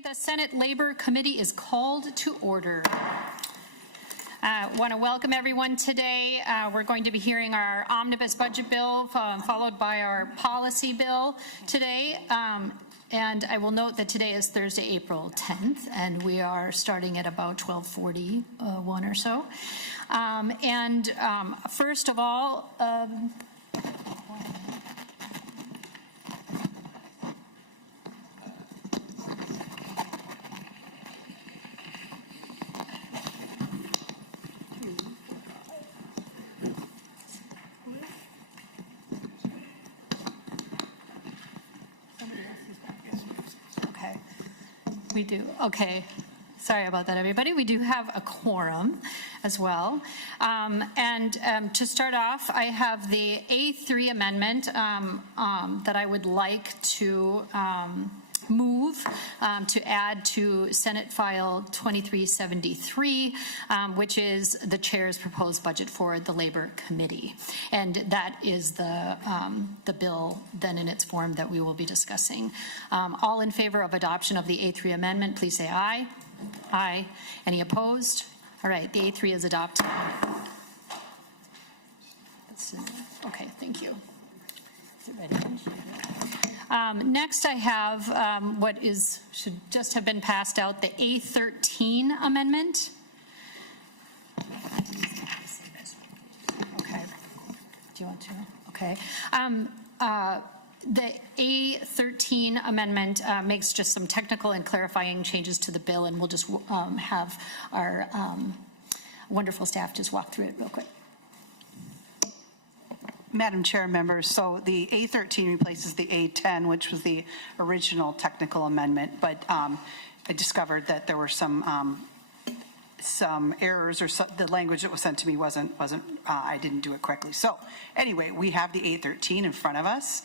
The Senate Labor Committee is called to order. I want to welcome everyone today. We're going to be hearing our Omnibus budget bill, followed by our policy bill today. And I will note that today is Thursday, April 10th, and we are starting at about 12:41 or so. First of all, we do. Okay. Sorry about that, everybody. We do have a quorum as well. To start off, I have the A3 amendment that I would like to move to add to Senate File 2373, which is the chair's proposed budget for the Labor Committee. And that is the bill then in its form that we will be discussing. All in favor of adoption of the A3 amendment, please say aye. Aye. Any opposed? All right, the A3 is adopted. Okay, thank you. Is it ready? Next, I have what should just have been passed out, the A13 amendment. Okay. Do you want to? Okay. The A13 amendment makes just some technical and clarifying changes to the bill, and we'll just have our wonderful staff just walk through it real quick. Madam Chair, members, so the A13 replaces the A10, which was the original technical amendment, but I discovered that there were some errors, or the language that was sent to me wasn't I didn't do it correctly. So anyway, we have the A13 in front of us.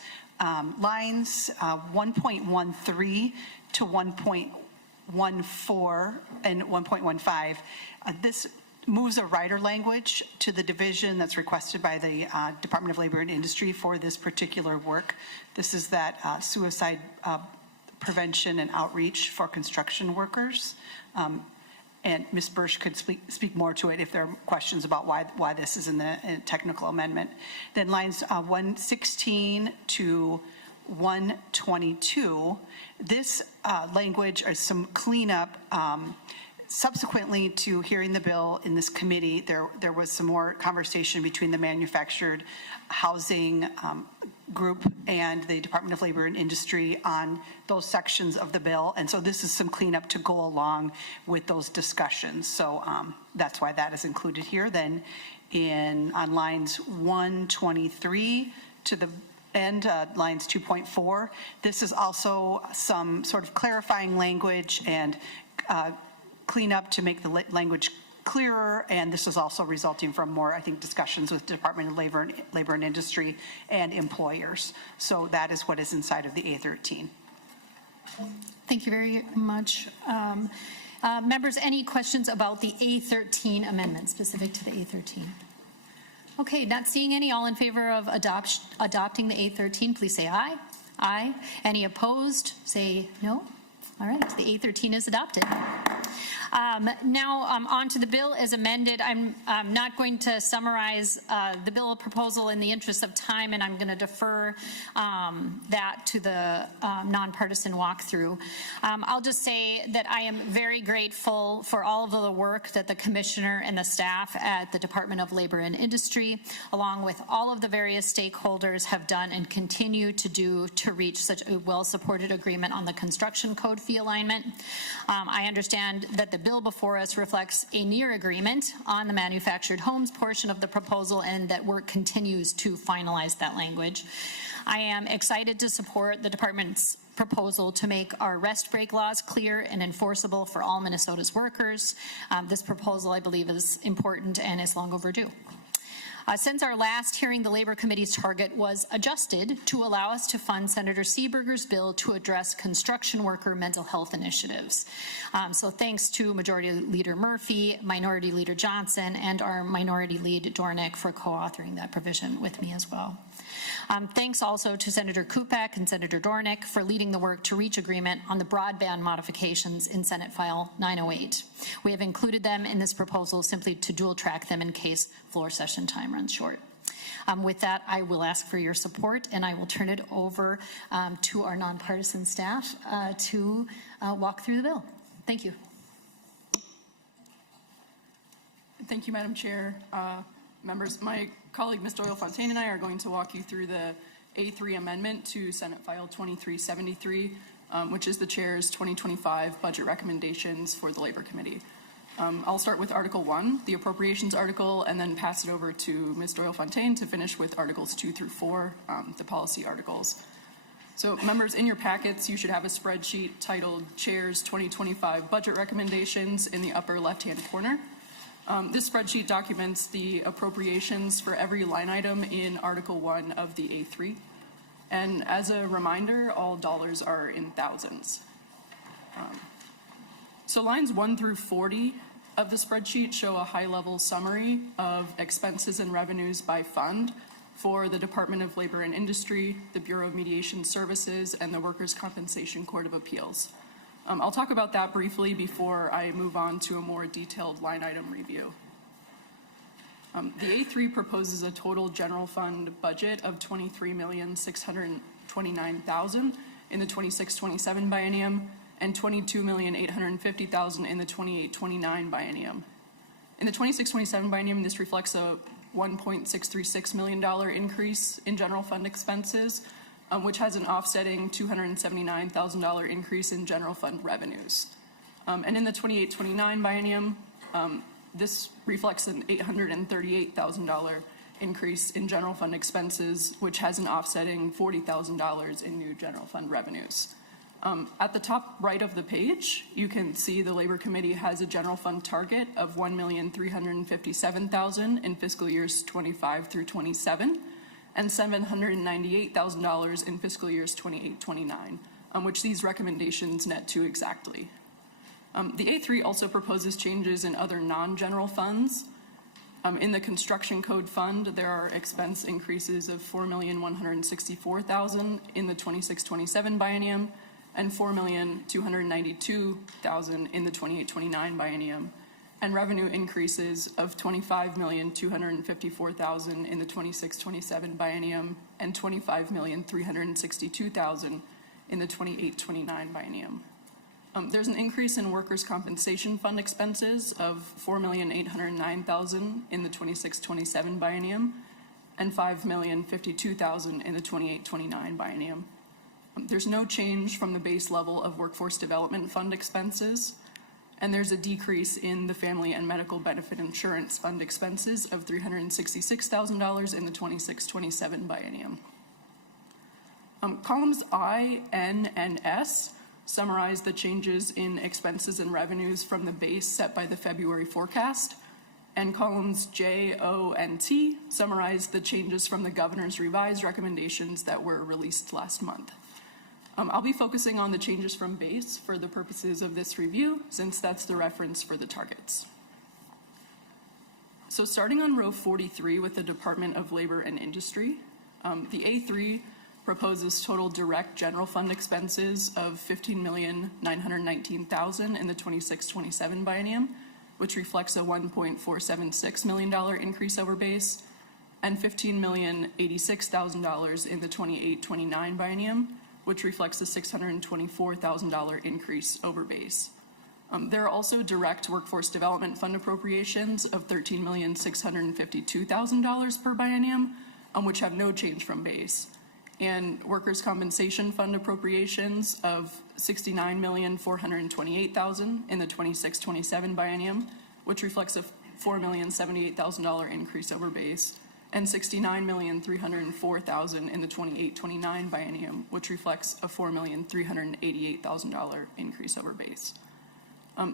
Lines 1.13 to 1.14 and 1.15. This moves a rider language to the division that's requested by the Department of Labor and Industry for this particular work. This is that suicide prevention and outreach for construction workers. And Ms. Bursch could speak more to it if there are questions about why this is in the technical amendment. Then lines 116 to 122, this language is some cleanup. Subsequently to hearing the bill in this committee, there was some more conversation between the manufactured housing group and the Department of Labor and Industry on those sections of the bill. And so this is some cleanup to go along with those discussions. So that's why that is included here. Then on lines 123 to the end, lines 2.4, this is also some sort of clarifying language and clean up to make the language clearer, and this is also resulting from more, I think, discussions with the Department of Labor and Industry and employers. So that is what is inside of the A13. Thank you very much. Members, any questions about the A13 amendment specific to the A13? Okay, not seeing any. All in favor of adopting the A13, please say aye. Aye. Any opposed? Say no. All right, the A13 is adopted. Now on to the bill as amended. I'm not going to summarize the bill proposal in the interest of time, and I'm going to defer that to the nonpartisan walkthrough. I'll just say that I am very grateful for all of the work that the Commissioner and the staff at the Department of Labor and Industry, along with all of the various stakeholders, have done and continue to do to reach such a well-supported agreement on the construction code fee alignment. I understand that the bill before us reflects a near agreement on the manufactured homes portion of the proposal, and that work continues to finalize that language. I am excited to support the department's proposal to make our rest break laws clear and enforceable for all Minnesota's workers. This proposal, I believe, is important and is long overdue. Since our last hearing, the Labor Committee's target was adjusted to allow us to fund Senator Seeberger's bill to address construction worker mental health initiatives. So thanks to Majority Leader Murphy, Minority Leader Johnson, and our Minority Lead Dornick for co-authoring that provision with me as well. Thanks also to Senator Kupak and Senator Dornick for leading the work to reach agreement on the broadband modifications in Senate File 908. We have included them in this proposal simply to dual track them in case floor session time runs short. With that, I will ask for your support, and I will turn it over to our nonpartisan staff to walk through the bill. Thank you. Thank you, Madam Chair. Members, my colleague, Ms. Doyle-Fontaine, and I are going to walk you through the A3 amendment to Senate File 2373, which is the Chair's 2025 budget recommendations for the Labor Committee. I'll start with Article 1, the appropriations article, and then pass it over to Ms. Doyle-Fontaine to finish with Articles 2 through 4, the policy articles. So, members, in your packets, you should have a spreadsheet titled Chair's 2025 budget recommendations in the upper left-hand corner. This spreadsheet documents the appropriations for every line item in Article 1 of the A3. And as a reminder, all dollars are in thousands. So lines 1 through 40 of the spreadsheet show a high-level summary of expenses and revenues by fund for the Department of Labor and Industry, the Bureau of Mediation Services, and the Workers' Compensation Court of Appeals. I'll talk about that briefly before I move on to a more detailed line item review. The A3 proposes a total general fund budget of $23,629,000 in the 26-27 biennium and $22,850,000 in the 28-29 biennium. In the 26-27 biennium, this reflects a $1.636 million increase in general fund expenses, which has an offsetting $279,000 increase in general fund revenues. And in the 28-29 biennium, this reflects an $838,000 increase in general fund expenses, which has an offsetting $40,000 in new general fund revenues. At the top right of the page, you can see the Labor Committee has a general fund target of $1,357,000 in fiscal years 25 through 27. And $798,000 in fiscal years 28-29, which these recommendations net to exactly. The A3 also proposes changes in other non-general funds. In the Construction Code Fund, there are expense increases of $4,164,000 in the 26-27 biennium and $4,292,000 in the 28-29 biennium, and revenue increases of $25,254,000 in the 26-27 biennium and $25,362,000 in the 28-29 biennium. There's an increase in workers' compensation fund expenses of $4,809,000 in the 26-27 biennium and $5,052,000 in the 28-29 biennium. There's no change from the base level of workforce development fund expenses. And there's a decrease in the Family and Medical Benefit Insurance Fund expenses of $366,000 in the 26-27 biennium. Columns I, N, and S summarize the changes in expenses and revenues from the base set by the February forecast, and columns J, O, and T summarize the changes from the governor's revised recommendations that were released last month. I'll be focusing on the changes from base for the purposes of this review, since that's the reference for the targets. So starting on row 43 with the Department of Labor and Industry, the A3 proposes total direct general fund expenses of $15,919,000 in the 26-27 biennium, which reflects a $1.476 million increase over base, and $15,086,000 in the 28-29 biennium, which reflects a $624,000 increase over base. There are also direct workforce development fund appropriations of $13,652,000 per biennium, which have no change from base, and workers' compensation fund appropriations of $69,428,000 in the 26-27 biennium, which reflects a $4,078,000 increase over base, and $69,304,000 in the 28-29 biennium, which reflects a $4,388,000 increase over base.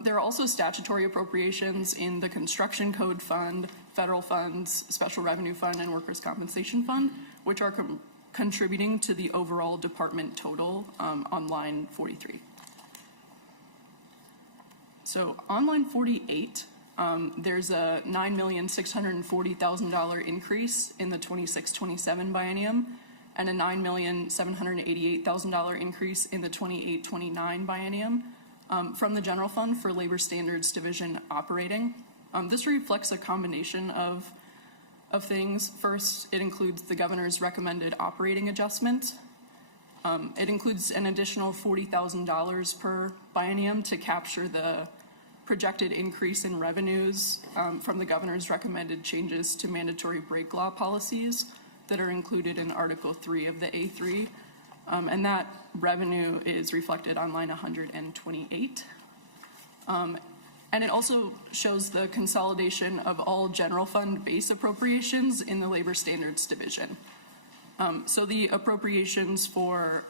There are also statutory appropriations in the Construction Code Fund federal funds, special revenue fund, and workers' compensation fund, which are contributing to the overall department total on line 43. So on line 48, there's a $9,640,000 increase in the 26-27 biennium and a $9,788,000 increase in the 28-29 biennium from the general fund for labor standards division operating. This reflects a combination of things. First, it includes the governor's recommended operating adjustment. It includes an additional $40,000 per biennium to capture the projected increase in revenues from the governor's recommended changes to mandatory break law policies that are included in Article 3 of the A3. And that revenue is reflected on line 128. And it also shows the consolidation of all general fund base appropriations in the labor standards division. So the appropriations for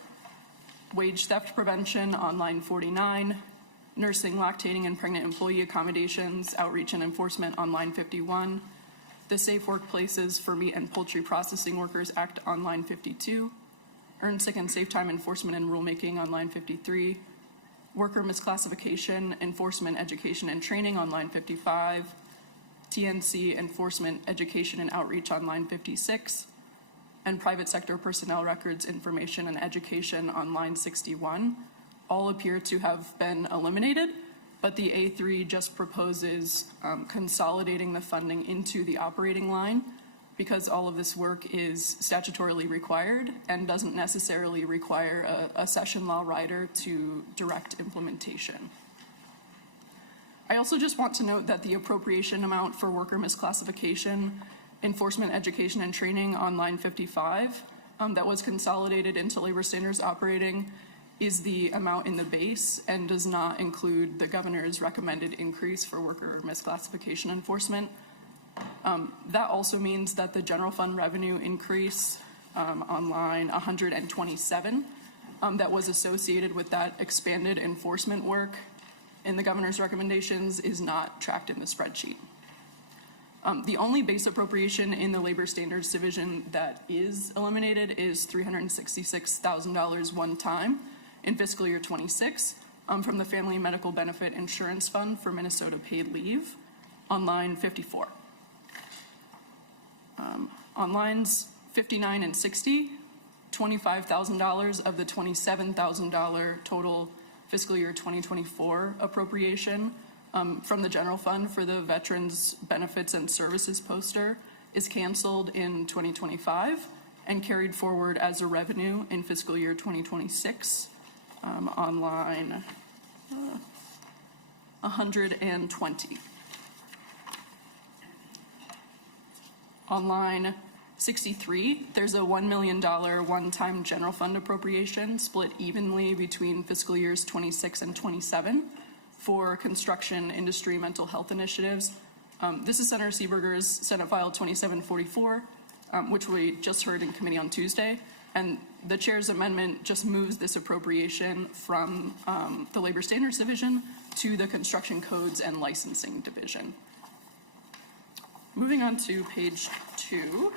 wage theft prevention on line 49, nursing, lactating, and pregnant employee accommodations, outreach and enforcement on line 51, the Safe Workplaces for Meat and Poultry Processing Workers Act on line 52, Earned Sick and Safe Time Enforcement and Rulemaking on line 53, Worker Misclassification, Enforcement, Education, and Training on line 55, TNC Enforcement, Education, and Outreach on line 56, and Private Sector Personnel Records, Information, and Education on line 61, all appear to have been eliminated, but the A3 just proposes consolidating the funding into the operating line because all of this work is statutorily required and doesn't necessarily require a session law rider to direct implementation. I also just want to note that the appropriation amount for worker misclassification, enforcement, education, and training on line 55 that was consolidated into labor standards operating is the amount in the base and does not include the governor's recommended increase for worker misclassification enforcement. That also means that the general fund revenue increase on line 127 that was associated with that expanded enforcement work in the governor's recommendations is not tracked in the spreadsheet. The only base appropriation in the labor standards division that is eliminated is $366,000 one time in fiscal year 26 from the Family Medical Benefit Insurance Fund for Minnesota paid leave on line 54. On lines 59 and 60, $25,000 of the $27,000 total fiscal year 2024 appropriation from the general fund for the Veterans Benefits and Services poster is canceled in 2025 and carried forward as a revenue in fiscal year 2026 on line 120. On line 63, there's a $1 million one-time general fund appropriation split evenly between fiscal years 26 and 27 for construction industry mental health initiatives. This is Senator Seeberger's Senate File 2744, which we just heard in committee on Tuesday. And the chair's amendment just moves this appropriation from the Labor Standards Division to the Construction Codes and Licensing Division. Moving on to page 2.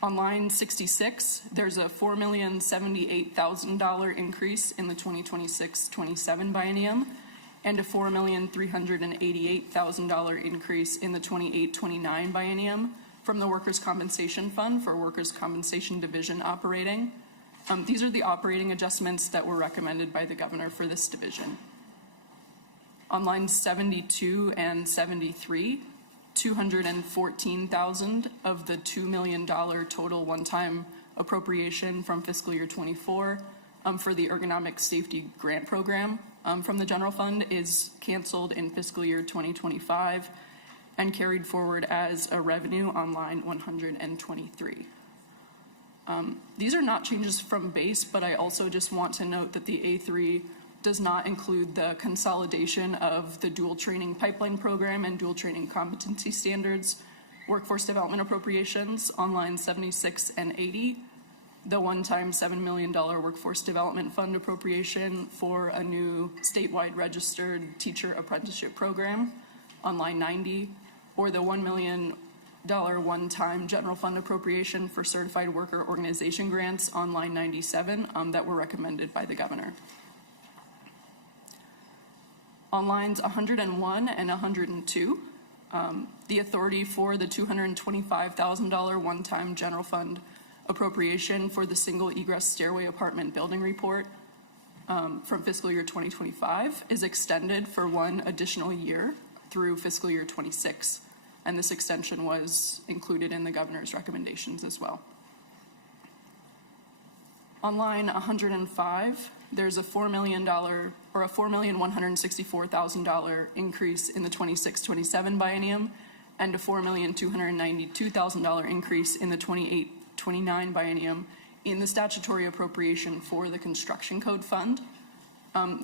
On line 66, there's a $4,078,000 increase in the 2026-27 biennium and a $4,388,000 increase in the 28-29 biennium from the Workers' Compensation Fund for Workers' Compensation Division operating. These are the operating adjustments that were recommended by the governor for this division. On lines 72 and 73, $214,000 of the $2 million total one-time appropriation from fiscal year 24 for the Ergonomic Safety Grant Program from the general fund is canceled in fiscal year 2025 and carried forward as a revenue on line 123. These are not changes from base, but I also just want to note that the A3 does not include the consolidation of the dual training pipeline program and dual training competency standards workforce development appropriations on lines 76 and 80, the one-time $7 million Workforce Development Fund appropriation for a new statewide registered teacher apprenticeship program on line 90, or the $1 million one-time general fund appropriation for certified worker organization grants on line 97 that were recommended by the governor. On lines 101 and 102, the authority for the $225,000 one-time general fund appropriation for the single egress stairway apartment building report from fiscal year 2025 is extended for one additional year through fiscal year 26. And this extension was included in the governor's recommendations as well. On line 105, there's a $4 million or a $4,164,000 increase in the 26-27 biennium and a $4,292,000 increase in the 28-29 biennium in the statutory appropriation for the construction code fund.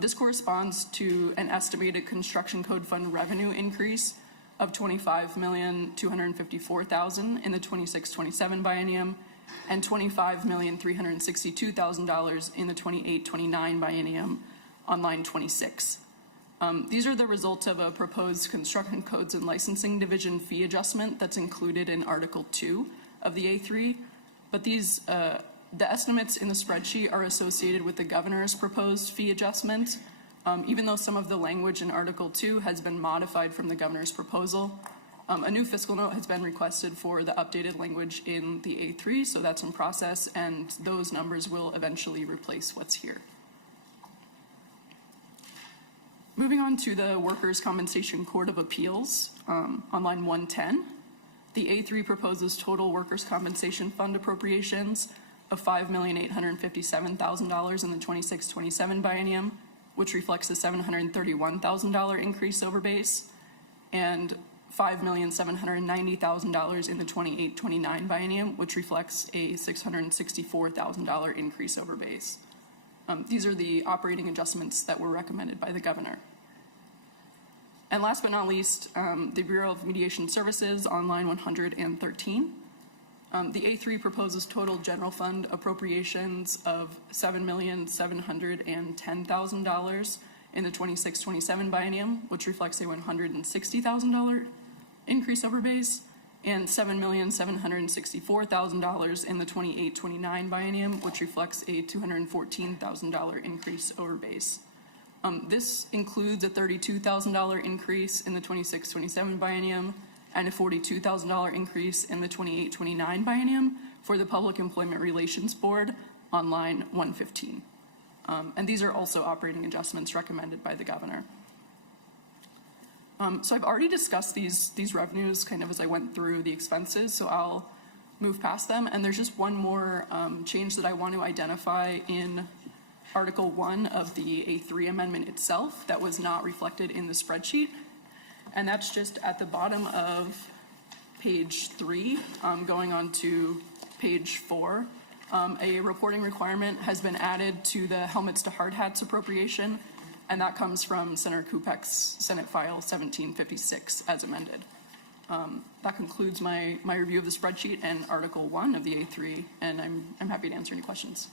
This corresponds to an estimated construction code fund revenue increase of $25,254,000 in the 26-27 biennium and $25,362,000 in the 28-29 biennium on line 26. These are the results of a proposed construction codes and licensing division fee adjustment that's included in Article 2 of the A3, but these the estimates in the spreadsheet are associated with the governor's proposed fee adjustment. Even though some of the language in Article 2 has been modified from the governor's proposal, a new fiscal note has been requested for the updated language in the A3, so that's in process, and those numbers will eventually replace what's here. Moving on to the Workers' Compensation Court of Appeals, on line 110, the A3 proposes total workers' compensation fund appropriations of $5,857,000 in the 26-27 biennium, which reflects a $731,000 increase over base, and $5,790,000 in the 28-29 biennium, which reflects a $664,000 increase over base. These are the operating adjustments that were recommended by the governor. And last but not least, the Bureau of Mediation Services on line 113. The A3 proposes total general fund appropriations of $7,710,000 in the 26-27 biennium, which reflects a $160,000 increase over base, and $7,764,000 in the 28-29 biennium, which reflects a $214,000 increase over base. This includes a $32,000 increase in the 26-27 biennium and a $42,000 increase in the 28-29 biennium for the Public Employment Relations Board on line 115. And these are also operating adjustments recommended by the governor. So I've already discussed these revenues kind of as I went through the expenses, so I'll move past them. And there's just one more change that I want to identify in Article 1 of the A3 amendment itself that was not reflected in the spreadsheet. And that's just at the bottom of page 3, going on to page 4. A reporting requirement has been added to the helmets to hard hats appropriation, and that comes from Senator Kupek's Senate File 1756 as amended. That concludes my review of the spreadsheet and Article 1 of the A3, and I'm happy to answer any questions.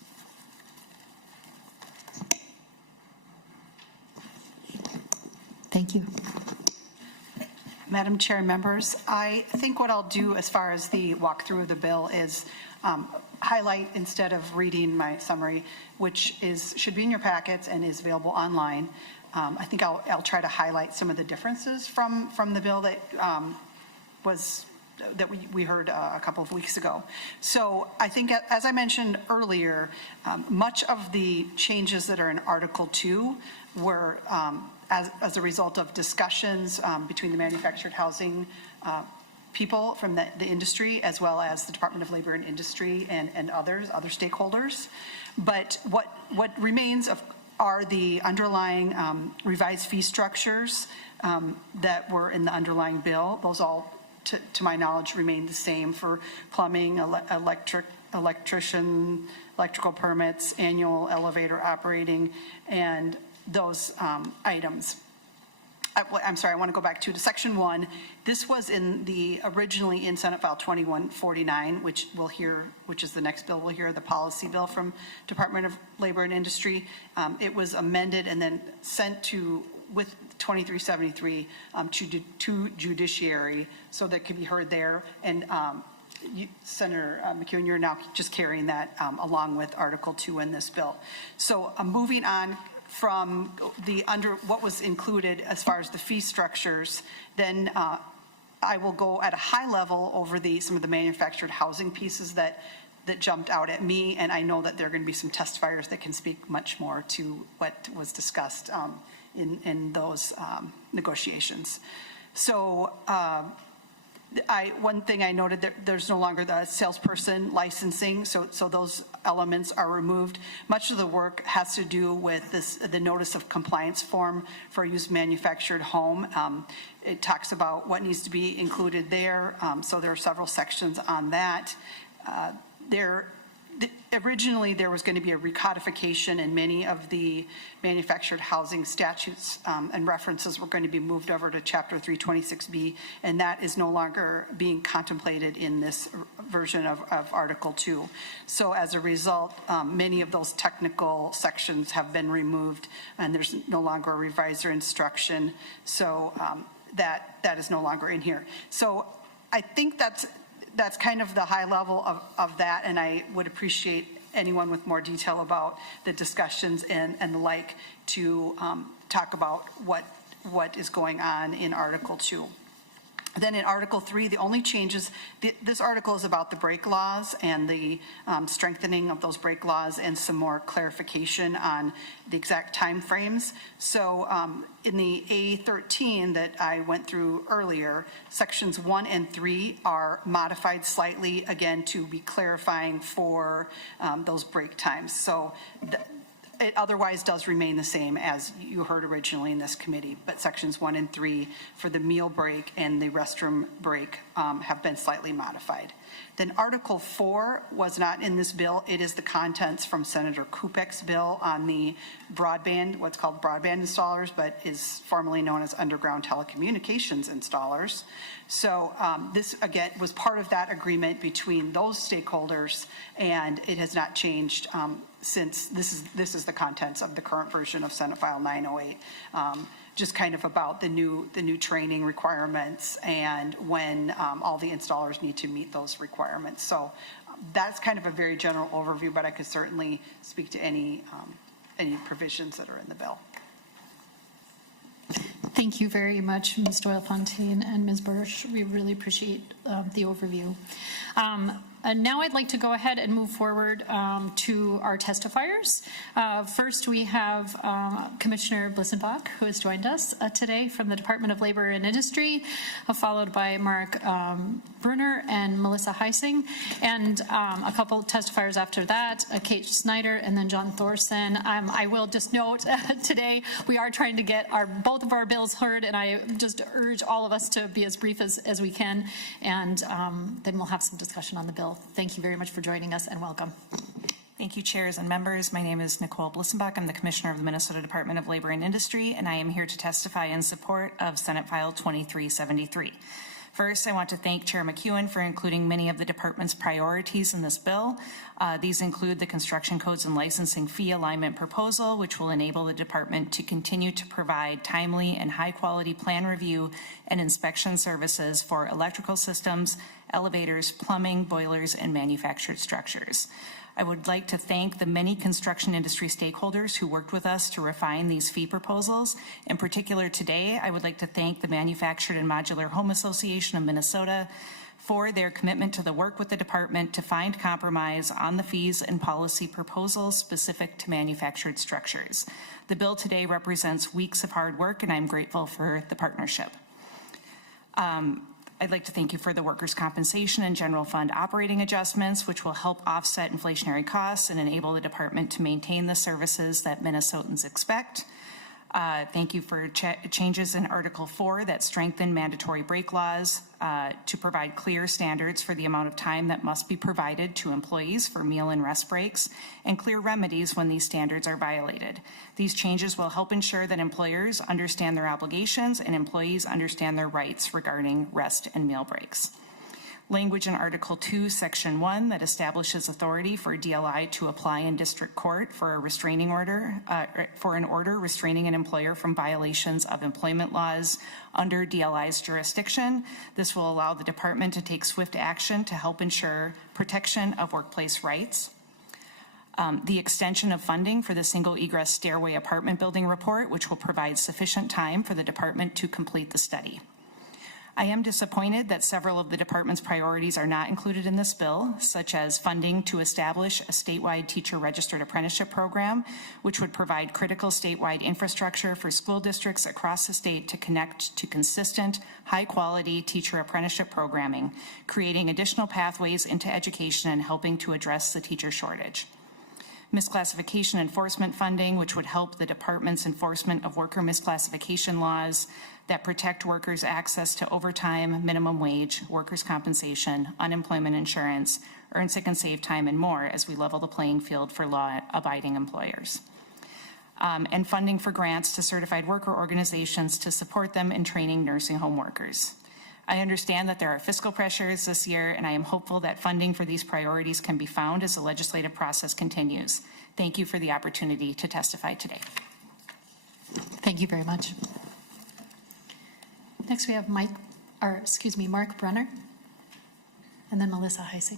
Thank you. Madam Chair and members, I think what I'll do as far as the walkthrough of the bill is highlight instead of reading my summary, which should be in your packets and is available online. I think I'll try to highlight some of the differences from the bill that we heard a couple of weeks ago. So I think, as I mentioned earlier, much of the changes that are in Article 2 were as a result of discussions between the manufactured housing people from the industry, as well as the Department of Labor and Industry and other stakeholders. But what remains are the underlying revised fee structures that were in the underlying bill. Those all, to my knowledge, remain the same for plumbing, electrical permits, annual elevator operating, and those items. I'm sorry, I want to go back to Section 1. This was originally in Senate File 2149, which is the next bill we'll hear, the policy bill from Department of Labor and Industry. It was amended and then sent with 2373 to judiciary so that could be heard there. And Senator McEwen, you're now just carrying that along with Article 2 in this bill. So moving on from what was included as far as the fee structures, then I will go at a high level over some of the manufactured housing pieces that jumped out at me, and I know that there are going to be some testifiers that can speak much more to what was discussed in those negotiations. So one thing I noted, that there's no longer the salesperson licensing, so those elements are removed. Much of the work has to do with the notice of compliance form for a used manufactured home. It talks about what needs to be included there, so there are several sections on that. Originally, there was going to be a recodification, and many of the manufactured housing statutes and references were going to be moved over to Chapter 326B, and that is no longer being contemplated in this version of Article 2. So as a result, many of those technical sections have been removed, and there's no longer a revisor instruction, so that is no longer in here. So I think that's kind of the high level of that, and I would appreciate anyone with more detail about the discussions and the like to talk about what is going on in Article 2. Then in Article 3, the only changes, this article is about the brake laws and the strengthening of those brake laws and some more clarification on the exact time frames. So in the A13 that I went through earlier, sections 1 and 3 are modified slightly, again, to be clarifying for those brake times. So it otherwise does remain the same as you heard originally in this committee, but sections 1 and 3 for the meal break and the restroom break have been slightly modified. Then Article 4 was not in this bill. It is the contents from Senator Kupek's bill on the broadband, what's called broadband installers, but is formerly known as underground telecommunications installers. So this, again, was part of that agreement between those stakeholders, and it has not changed since this is the contents of the current version of Senate File 908. Just kind of about the new training requirements and when all the installers need to meet those requirements. So that's kind of a very general overview, but I could certainly speak to any provisions that are in the bill. Thank you very much, Ms. Doyle-Fontaine and Ms. Bursch. We really appreciate the overview. And now I'd like to go ahead and move forward to our testifiers. First, we have Commissioner Blissenbach, who has joined us today from the Department of Labor and Industry, followed by Mark Brunner and Melissa Heising, and a couple testifiers after that, Kate Snyder and then John Thorson. I will just note today we are trying to get both of our bills heard, and I just urge all of us to be as brief as we can, and then we'll have some discussion on the bill. Thank you very much for joining us, and welcome. Thank you, chairs and members. My name is Nicole Blissenbach. I'm the Commissioner of the Minnesota Department of Labor and Industry, and I am here to testify in support of Senate File 2373. First, I want to thank Chair McEwen for including many of the department's priorities in this bill. These include the construction codes and licensing fee alignment proposal, which will enable the department to continue to provide timely and high-quality plan review and inspection services for electrical systems, elevators, plumbing, boilers, and manufactured structures. I would like to thank the many construction industry stakeholders who worked with us to refine these fee proposals. In particular today, I would like to thank the Manufactured and Modular Home Association of Minnesota for their commitment to the work with the department to find compromise on the fees and policy proposals specific to manufactured structures. The bill today represents weeks of hard work, and I'm grateful for the partnership. I'd like to thank you for the workers' compensation and general fund operating adjustments, which will help offset inflationary costs and enable the department to maintain the services that Minnesotans expect. Thank you for changes in Article 4 that strengthen mandatory break laws to provide clear standards for the amount of time that must be provided to employees for meal and rest breaks, and clear remedies when these standards are violated. These changes will help ensure that employers understand their obligations and employees understand their rights regarding rest and meal breaks. Language in Article 2, Section 1 that establishes authority for DLI to apply in district court for a restraining order, for an order restraining an employer from violations of employment laws under DLI's jurisdiction. This will allow the department to take swift action to help ensure protection of workplace rights. The extension of funding for the single egress stairway apartment building report, which will provide sufficient time for the department to complete the study. I am disappointed that several of the department's priorities are not included in this bill, such as funding to establish a statewide teacher registered apprenticeship program, which would provide critical statewide infrastructure for school districts across the state to connect to consistent, high-quality teacher apprenticeship programming, creating additional pathways into education and helping to address the teacher shortage. Misclassification enforcement funding, which would help the department's enforcement of worker misclassification laws that protect workers' access to overtime, minimum wage, workers' compensation, unemployment insurance, earn sick and save time, and more as we level the playing field for law-abiding employers. And funding for grants to certified worker organizations to support them in training nursing home workers. I understand that there are fiscal pressures this year, and I am hopeful that funding for these priorities can be found as the legislative process continues. Thank you for the opportunity to testify today. Thank you very much. Next, we have Mark Brunner, and then Melissa Heising.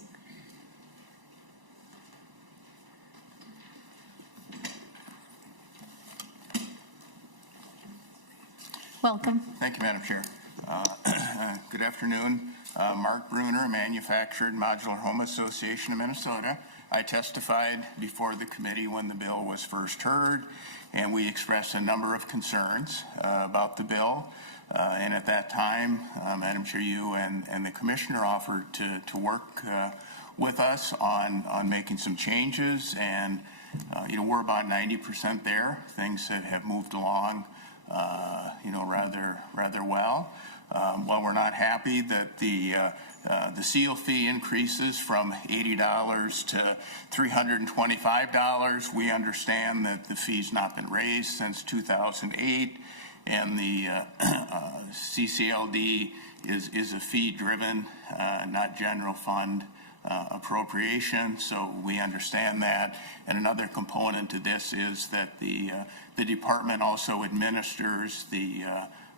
Welcome. Thank you, Madam Chair. Good afternoon. Mark Brunner, Manufactured Modular Home Association of Minnesota. I testified before the committee when the bill was first heard, and we expressed a number of concerns about the bill. And at that time, Madam Chair, you and the commissioner offered to work with us on making some changes, and we're about 90% there. Things have moved along, rather well. While we're not happy that the seal fee increases from $80 to $325, we understand that the fee's not been raised since 2008, and the CCLD is a fee-driven, not general fund appropriation, so we understand that. And another component to this is that the department also administers the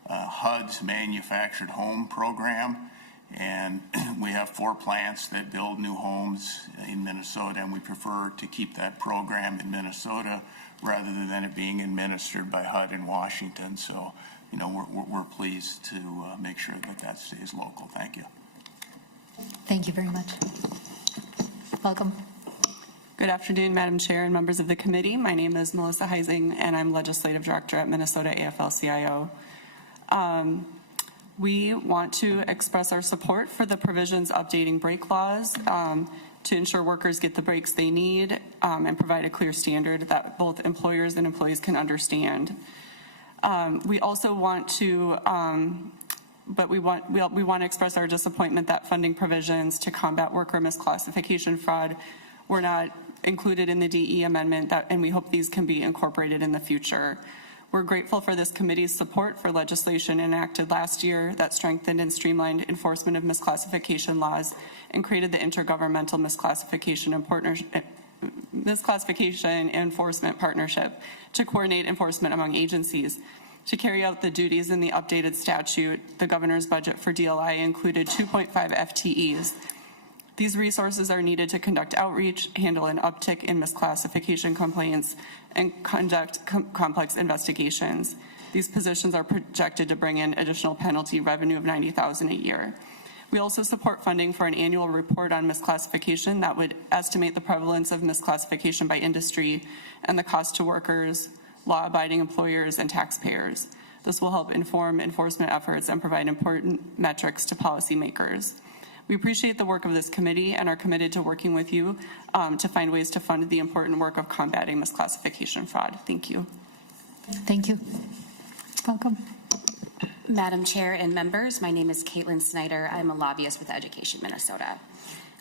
HUD's Manufactured Home Program, and we have 4 plants that build new homes in Minnesota, and we prefer to keep that program in Minnesota rather than it being administered by HUD in Washington. So, we're pleased to make sure that stays local. Thank you. Thank you very much. Welcome. Good afternoon, Madam Chair and members of the committee. My name is Melissa Heising, and I'm Legislative Director at Minnesota AFL-CIO. We want to express our support for the provisions updating break laws to ensure workers get the breaks they need and provide a clear standard that both employers and employees can understand. We also want to, we want to express our disappointment that funding provisions to combat worker misclassification fraud were not included in the DE amendment, and we hope these can be incorporated in the future. We're grateful for this committee's support for legislation enacted last year that strengthened and streamlined enforcement of misclassification laws and created the Intergovernmental Misclassification Enforcement Partnership to coordinate enforcement among agencies. To carry out the duties in the updated statute, the governor's budget for DLI included 2.5 FTEs. These resources are needed to conduct outreach, handle an uptick in misclassification complaints, and conduct complex investigations. These positions are projected to bring in additional penalty revenue of $90,000 a year. We also support funding for an annual report on misclassification that would estimate the prevalence of misclassification by industry and the cost to workers, law-abiding employers, and taxpayers. This will help inform enforcement efforts and provide important metrics to policymakers. We appreciate the work of this committee and are committed to working with you to find ways to fund the important work of combating misclassification fraud. Thank you. Thank you. Welcome. Madam Chair and members, my name is Caitlin Snyder. I'm a lobbyist with Education Minnesota.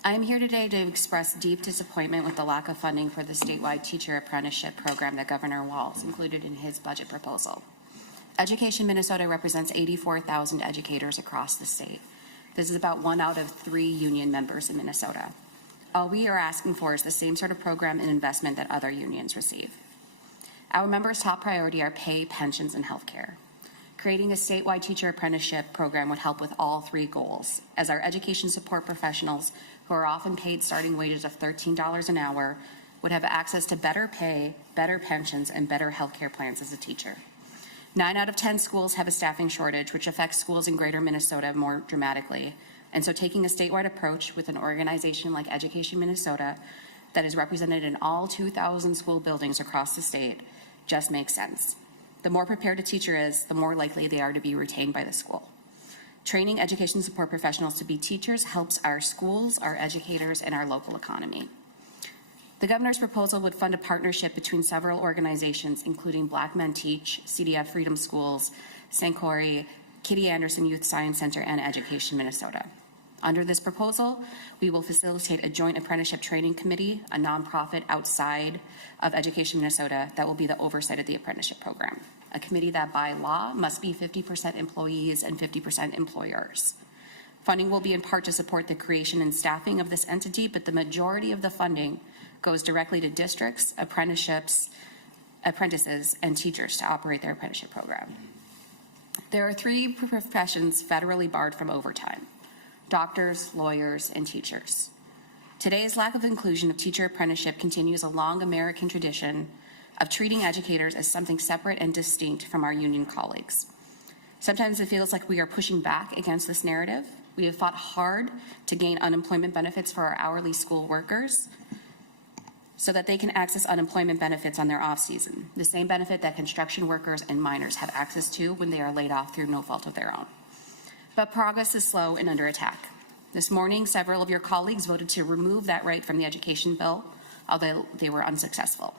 I am here today to express deep disappointment with the lack of funding for the statewide teacher apprenticeship program that Governor Walz included in his budget proposal. Education Minnesota represents 84,000 educators across the state. This is about 1 out of 3 union members in Minnesota. All we are asking for is the same sort of program and investment that other unions receive. Our members' top priority are pay, pensions, and health care. Creating a statewide teacher apprenticeship program would help with all 3 goals, as our education support professionals, who are often paid starting wages of $13 an hour, would have access to better pay, better pensions, and better health care plans as a teacher. 9 out of 10 schools have a staffing shortage, which affects schools in greater Minnesota more dramatically. And so taking a statewide approach with an organization like Education Minnesota that is represented in all 2,000 school buildings across the state just makes sense. The more prepared a teacher is, the more likely they are to be retained by the school. Training education support professionals to be teachers helps our schools, our educators, and our local economy. The governor's proposal would fund a partnership between several organizations, including Black Men Teach, CDF Freedom Schools, St. Corey, Kitty Anderson Youth Science Center, and Education Minnesota. Under this proposal, we will facilitate a joint apprenticeship training committee, a nonprofit outside of Education Minnesota that will be the oversight of the apprenticeship program. A committee that by law must be 50% employees and 50% employers. Funding will be in part to support the creation and staffing of this entity, but the majority of the funding goes directly to districts, apprentices, and teachers to operate their apprenticeship program. There are 3 professions federally barred from overtime: doctors, lawyers, and teachers. Today's lack of inclusion of teacher apprenticeship continues a long American tradition of treating educators as something separate and distinct from our union colleagues. Sometimes it feels like we are pushing back against this narrative. We have fought hard to gain unemployment benefits for our hourly school workers so that they can access unemployment benefits on their off season, the same benefit that construction workers and miners have access to when they are laid off through no fault of their own. But progress is slow and under attack. This morning, several of your colleagues voted to remove that right from the education bill, although they were unsuccessful.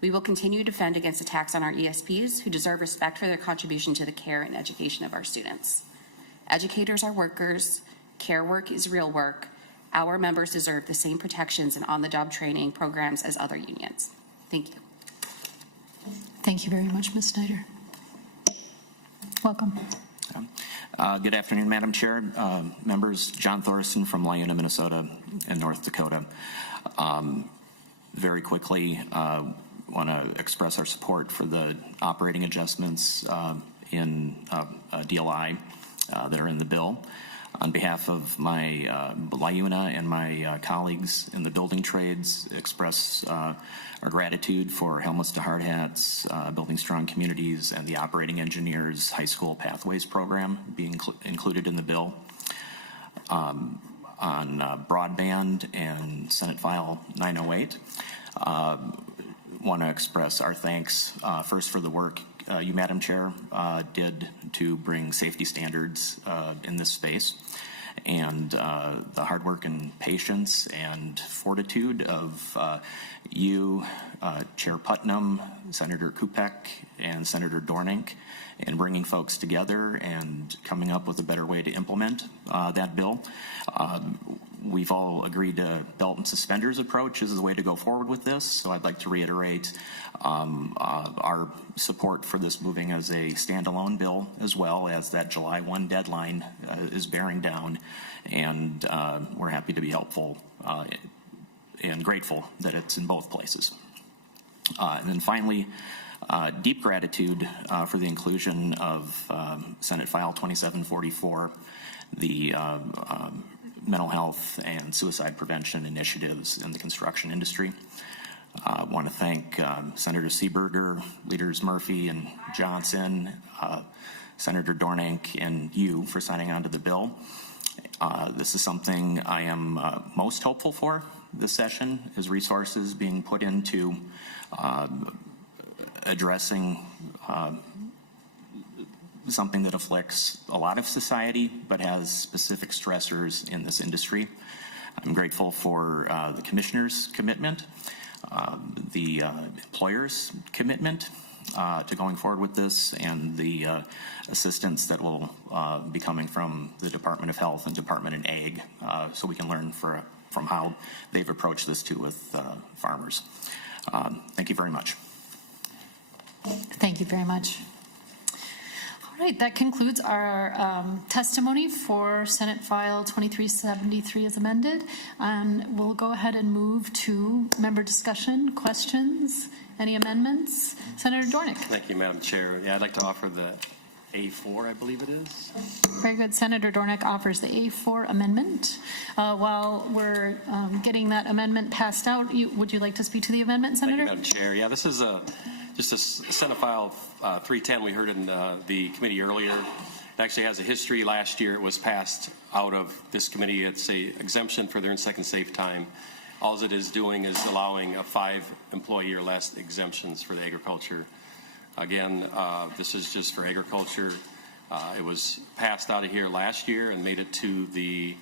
We will continue to defend against attacks on our ESPs, who deserve respect for their contribution to the care and education of our students. Educators are workers. Care work is real work. Our members deserve the same protections and on-the-job training programs as other unions. Thank you. Thank you very much, Ms. Snyder. Welcome. Good afternoon, Madam Chair, members. John Thorson from Lyuna, Minnesota, and North Dakota. Very quickly, want to express our support for the operating adjustments in DLI that are in the bill. On behalf of my Lyuna and my colleagues in the building trades, express our gratitude for Helmets to Hard Hats, Building Strong Communities, and the Operating Engineers High School Pathways Program being included in the bill. On broadband and Senate File 908, want to express our thanks first for the work you, Madam Chair, did to bring safety standards in this space, and the hard work and patience and fortitude of you, Chair Putnam, Senator Kupek, and Senator Dornink in bringing folks together and coming up with a better way to implement that bill. We've all agreed to belt and suspenders approach is the way to go forward with this, so I'd like to reiterate our support for this moving as a standalone bill, as well as that July 1 deadline is bearing down, and we're happy to be helpful and grateful that it's in both places. And then finally, deep gratitude for the inclusion of Senate File 2744, the mental health and suicide prevention initiatives in the construction industry. I want to thank Senator Seeberger, Leaders Murphy and Johnson, Senator Dornink, and you for signing on to the bill. This is something I am most hopeful for this session, is resources being put into addressing something that afflicts a lot of society but has specific stressors in this industry. I'm grateful for the commissioner's commitment, the employer's commitment, to going forward with this, and the assistance that will be coming from the Department of Health and Department of Ag, so we can learn from how they've approached this too with farmers. Thank you very much. Thank you very much. All right, that concludes our testimony for Senate File 2373 as amended. And we'll go ahead and move to member discussion, questions, any amendments? Senator Dornick. Thank you, Madam Chair. Yeah, I'd like to offer the A4, I believe it is. Very good. Senator Dornick offers the A4 amendment. While we're getting that amendment passed out, would you like to speak to the amendment, Senator? Thank you, Madam Chair. Yeah, this is just a Senate File 310 we heard in the committee earlier. It actually has a history. Last year it was passed out of this committee. It's a exemption for their second safe time. All it is doing is allowing a 5-employee or less exemptions for the agriculture. Again, this is just for agriculture. It was passed out of here last year and made it to the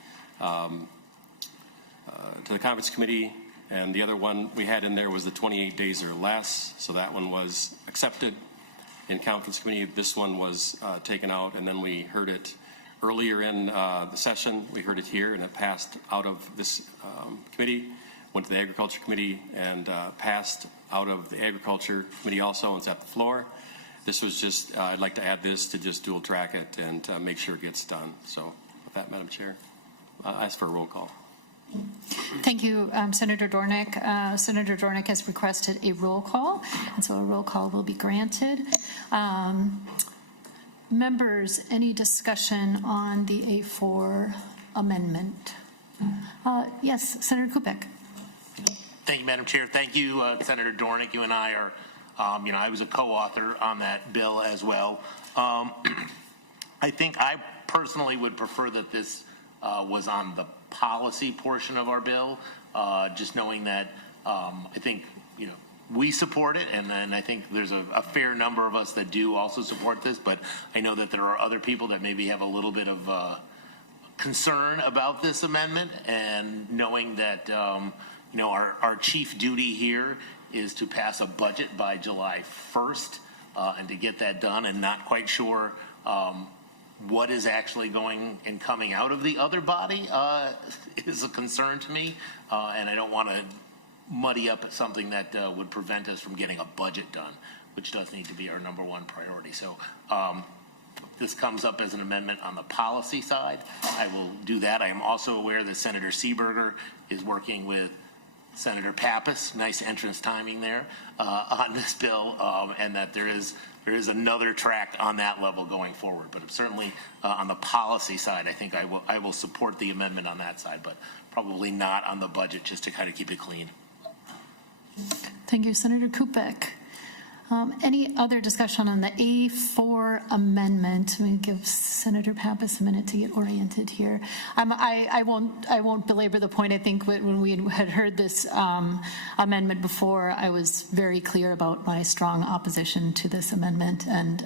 conference committee. And the other one we had in there was the 28 days or less. So that one was accepted in conference committee. This one was taken out, and then we heard it earlier in the session. We heard it here, and it passed out of this committee, went to the agriculture committee, and passed out of the agriculture committee also, and it's at the floor. This was just, I'd like to add this to just dual track it and make sure it gets done. So with that, Madam Chair, I ask for a roll call. Thank you, Senator Dornick. Senator Dornick has requested a roll call, and so a roll call will be granted. Members, any discussion on the A4 amendment? Yes, Senator Kupek. Thank you, Madam Chair. Thank you, Senator Dornick. You and I are, I was a co-author on that bill as well. I think I personally would prefer that this was on the policy portion of our bill, just knowing that I think, we support it, and then I think there's a fair number of us that do also support this, but I know that there are other people that maybe have a little bit of concern about this amendment, and knowing that, our chief duty here is to pass a budget by July 1st, and to get that done, and not quite sure what is actually going and coming out of the other body is a concern to me, and I don't want to muddy up something that would prevent us from getting a budget done, which does need to be our number one priority. So this comes up as an amendment on the policy side. I will do that. I am also aware that Senator Seeberger is working with Senator Pappas, nice entrance timing there, on this bill, and that there is another track on that level going forward. But certainly on the policy side, I think I will support the amendment on that side, but probably not on the budget, just to kind of keep it clean. Thank you, Senator Kupek. Any other discussion on the A4 amendment? Let me give Senator Pappas a minute to get oriented here. I won't belabor the point. I think when we had heard this amendment before, I was very clear about my strong opposition to this amendment, and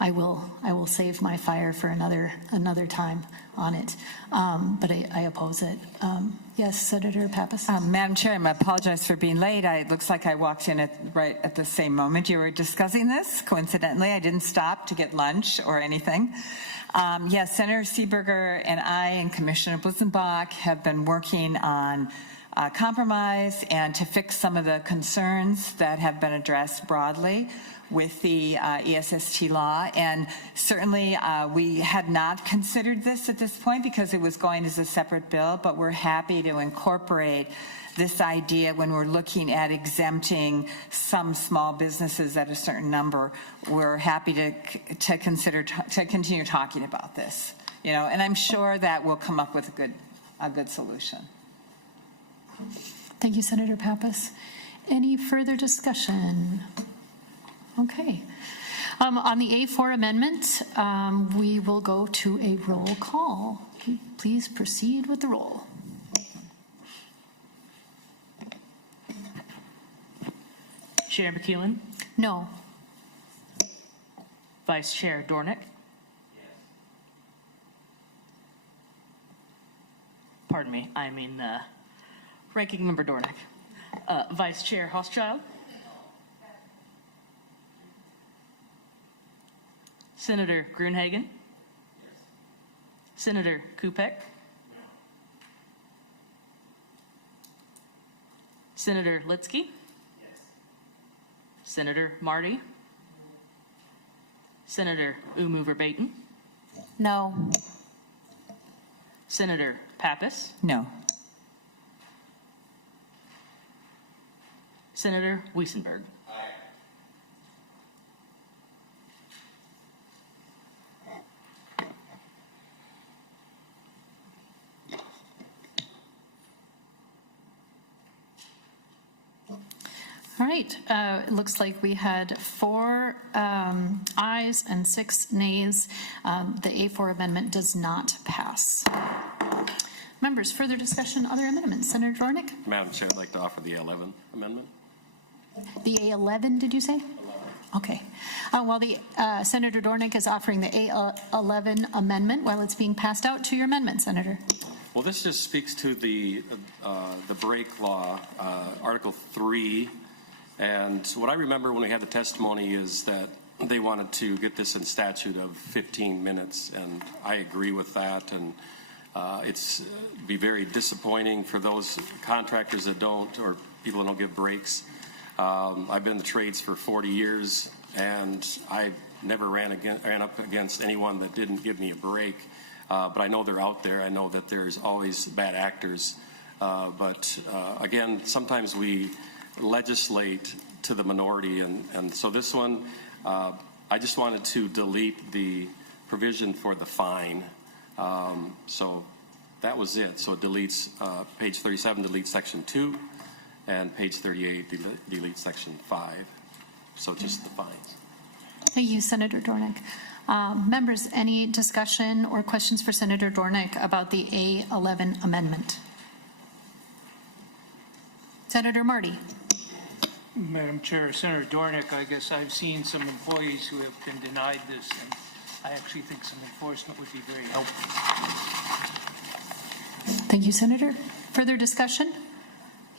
I will save my fire for another time on it, but I oppose it. Yes, Senator Pappas. Madam Chair, I apologize for being late. It looks like I walked in right at the same moment you were discussing this. Coincidentally, I didn't stop to get lunch or anything. Yes, Senator Seeberger and I and Commissioner Blissenbach have been working on compromise and to fix some of the concerns that have been addressed broadly with the ESST law, and certainly we had not considered this at this point because it was going as a separate bill, but we're happy to incorporate this idea when we're looking at exempting some small businesses at a certain number. We're happy to consider to continue talking about this, and I'm sure that we'll come up with a good solution. Thank you, Senator Pappas. Any further discussion? Okay. On the A4 amendment, we will go to a roll call. Please proceed with the roll. Chair McEwen? No. Vice Chair Dornick? Yes. Pardon me, I mean Ranking Member Dornick. Vice Chair Hochschild? Senator Gruenhagen? Senator Kupek? Senator Litsky? Senator Marty? Senator Umu Verbatim? No. Senator Pappas? No. Senator Wiesenberg? All right, it looks like we had 4 ayes and 6 nays. The A4 amendment does not pass. Members, further discussion, other amendments? Senator Dornick? Madam Chair, I'd like to offer the A11 amendment. The A11, did you say? 11. Okay. While the Senator Dornick is offering the A11 amendment, while it's being passed out, to your amendment, Senator. Well, this just speaks to the break law, Article 3. And what I remember when we had the testimony is that they wanted to get this in statute of 15 minutes, and I agree with that. And it's be very disappointing for those contractors that don't, or people that don't give breaks. I've been in the trades for 40 years, and I never ran up against anyone that didn't give me a break. But I know they're out there. I know that there's always bad actors. But again, sometimes we legislate to the minority. And so this one, I just wanted to delete the provision for the fine. So that was it. So it deletes page 37, deletes section 2, and page 38 deletes section 5. So just the fines. Thank you, Senator Dornick. Members, any discussion or questions for Senator Dornick about the A11 amendment? Senator Marty. Madam Chair, Senator Dornick, I guess I've seen some employees who have been denied this, and I actually think some enforcement would be very helpful. Thank you, Senator. Further discussion?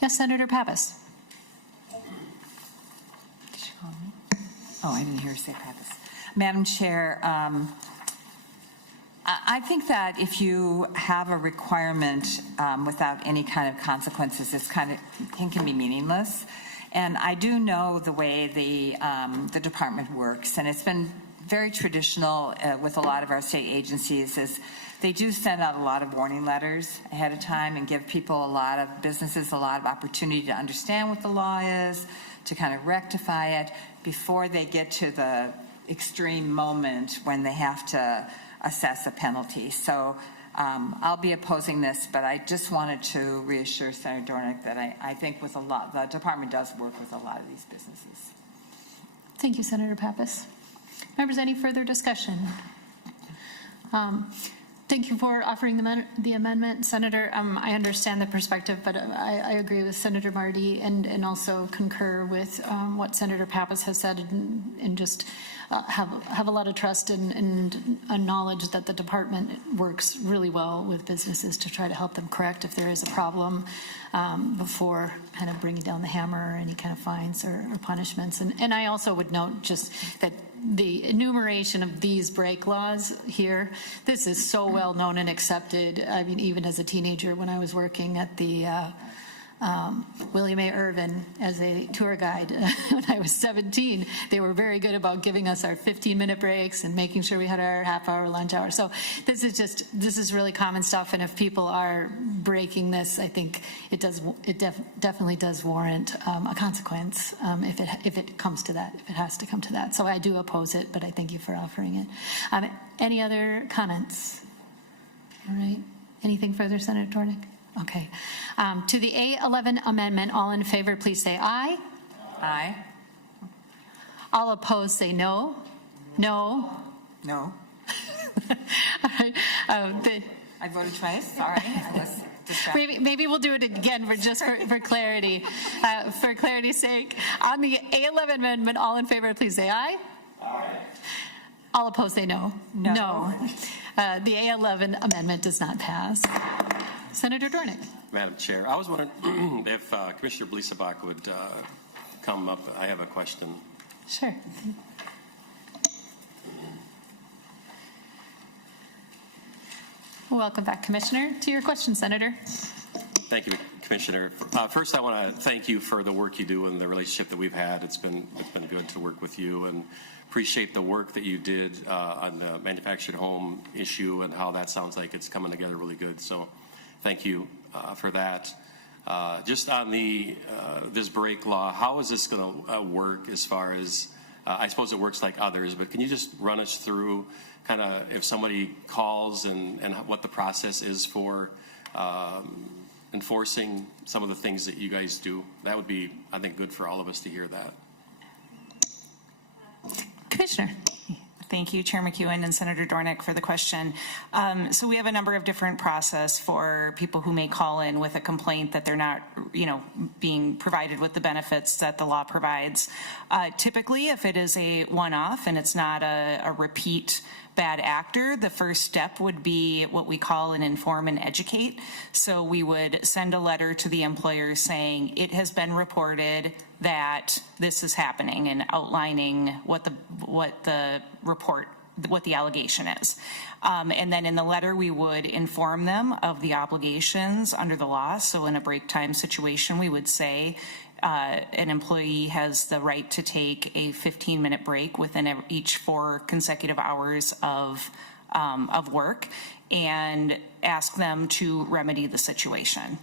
Yes, Senator Pappas. Oh, I didn't hear her say Pappas. Madam Chair, I think that if you have a requirement without any kind of consequences, this kind of thing can be meaningless. And I do know the way the department works, and it's been very traditional with a lot of our state agencies is they do send out a lot of warning letters ahead of time and give people, a lot of businesses, a lot of opportunity to understand what the law is, to kind of rectify it before they get to the extreme moment when they have to assess a penalty. So I'll be opposing this, but I just wanted to reassure Senator Dornick that I think with the department does work with a lot of these businesses. Thank you, Senator Pappas. Members, any further discussion? Thank you for offering the amendment, Senator. I understand the perspective, but I agree with Senator Marty and also concur with what Senator Pappas has said and just have a lot of trust and a knowledge that the department works really well with businesses to try to help them correct if there is a problem before kind of bringing down the hammer or any kind of fines or punishments. And I also would note just that the enumeration of these break laws here, this is so well known and accepted. I mean, even as a teenager when I was working at the William A. Irvin as a tour guide when I was 17, they were very good about giving us our 15-minute breaks and making sure we had our half-hour lunch hour. So this is really common stuff, and if people are breaking this, I think it definitely does warrant a consequence if it comes to that, if it has to come to that. So I do oppose it, but I thank you for offering it. Any other comments? All right. Anything further, Senator Dornick? Okay. To the A11 amendment, all in favor, please say aye. Aye. All opposed, say no. No. No. All right. I voted twice. Sorry. I was distracted. Maybe we'll do it again for clarity. For clarity's sake, on the A11 amendment, all in favor, please say aye. Aye. All opposed, say no. No. The A11 amendment does not pass. Senator Dornick. Madam Chair, I was wondering if Commissioner Blisebach would come up. I have a question. Sure. Welcome back, Commissioner. To your question, Senator. Thank you, Commissioner. First, I want to thank you for the work you do and the relationship that we've had. It's been good to work with you, and appreciate the work that you did on the manufactured home issue and how that sounds like it's coming together really good. So thank you for that. Just on the this break law, how is this going to work as far as, I suppose it works like others, but can you just run us through kind of if somebody calls and what the process is for enforcing some of the things that you guys do? That would be, I think, good for all of us to hear that. Commissioner. Thank you, Chair McEwen and Senator Dornick, for the question. So we have a number of different process for people who may call in with a complaint that they're not, being provided with the benefits that the law provides. Typically, if it is a one-off and it's not a repeat bad actor, the first step would be what we call an inform and educate. So we would send a letter to the employer saying it has been reported that this is happening and outlining what the allegation is. And then in the letter, we would inform them of the obligations under the law. So in a break time situation, we would say an employee has the right to take a 15-minute break within each 4 consecutive hours of work and ask them to remedy the situation.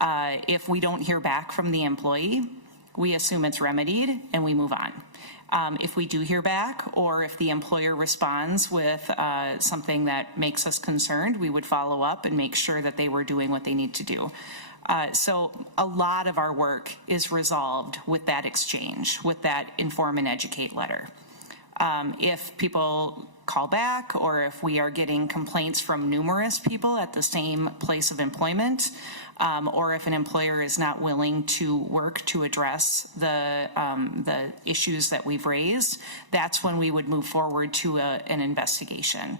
If we don't hear back from the employee, we assume it's remedied and we move on. If we do hear back, or if the employer responds with something that makes us concerned, we would follow up and make sure that they were doing what they need to do. So a lot of our work is resolved with that exchange, with that inform and educate letter. If people call back, or if we are getting complaints from numerous people at the same place of employment, or if an employer is not willing to work to address the issues that we've raised, that's when we would move forward to an investigation.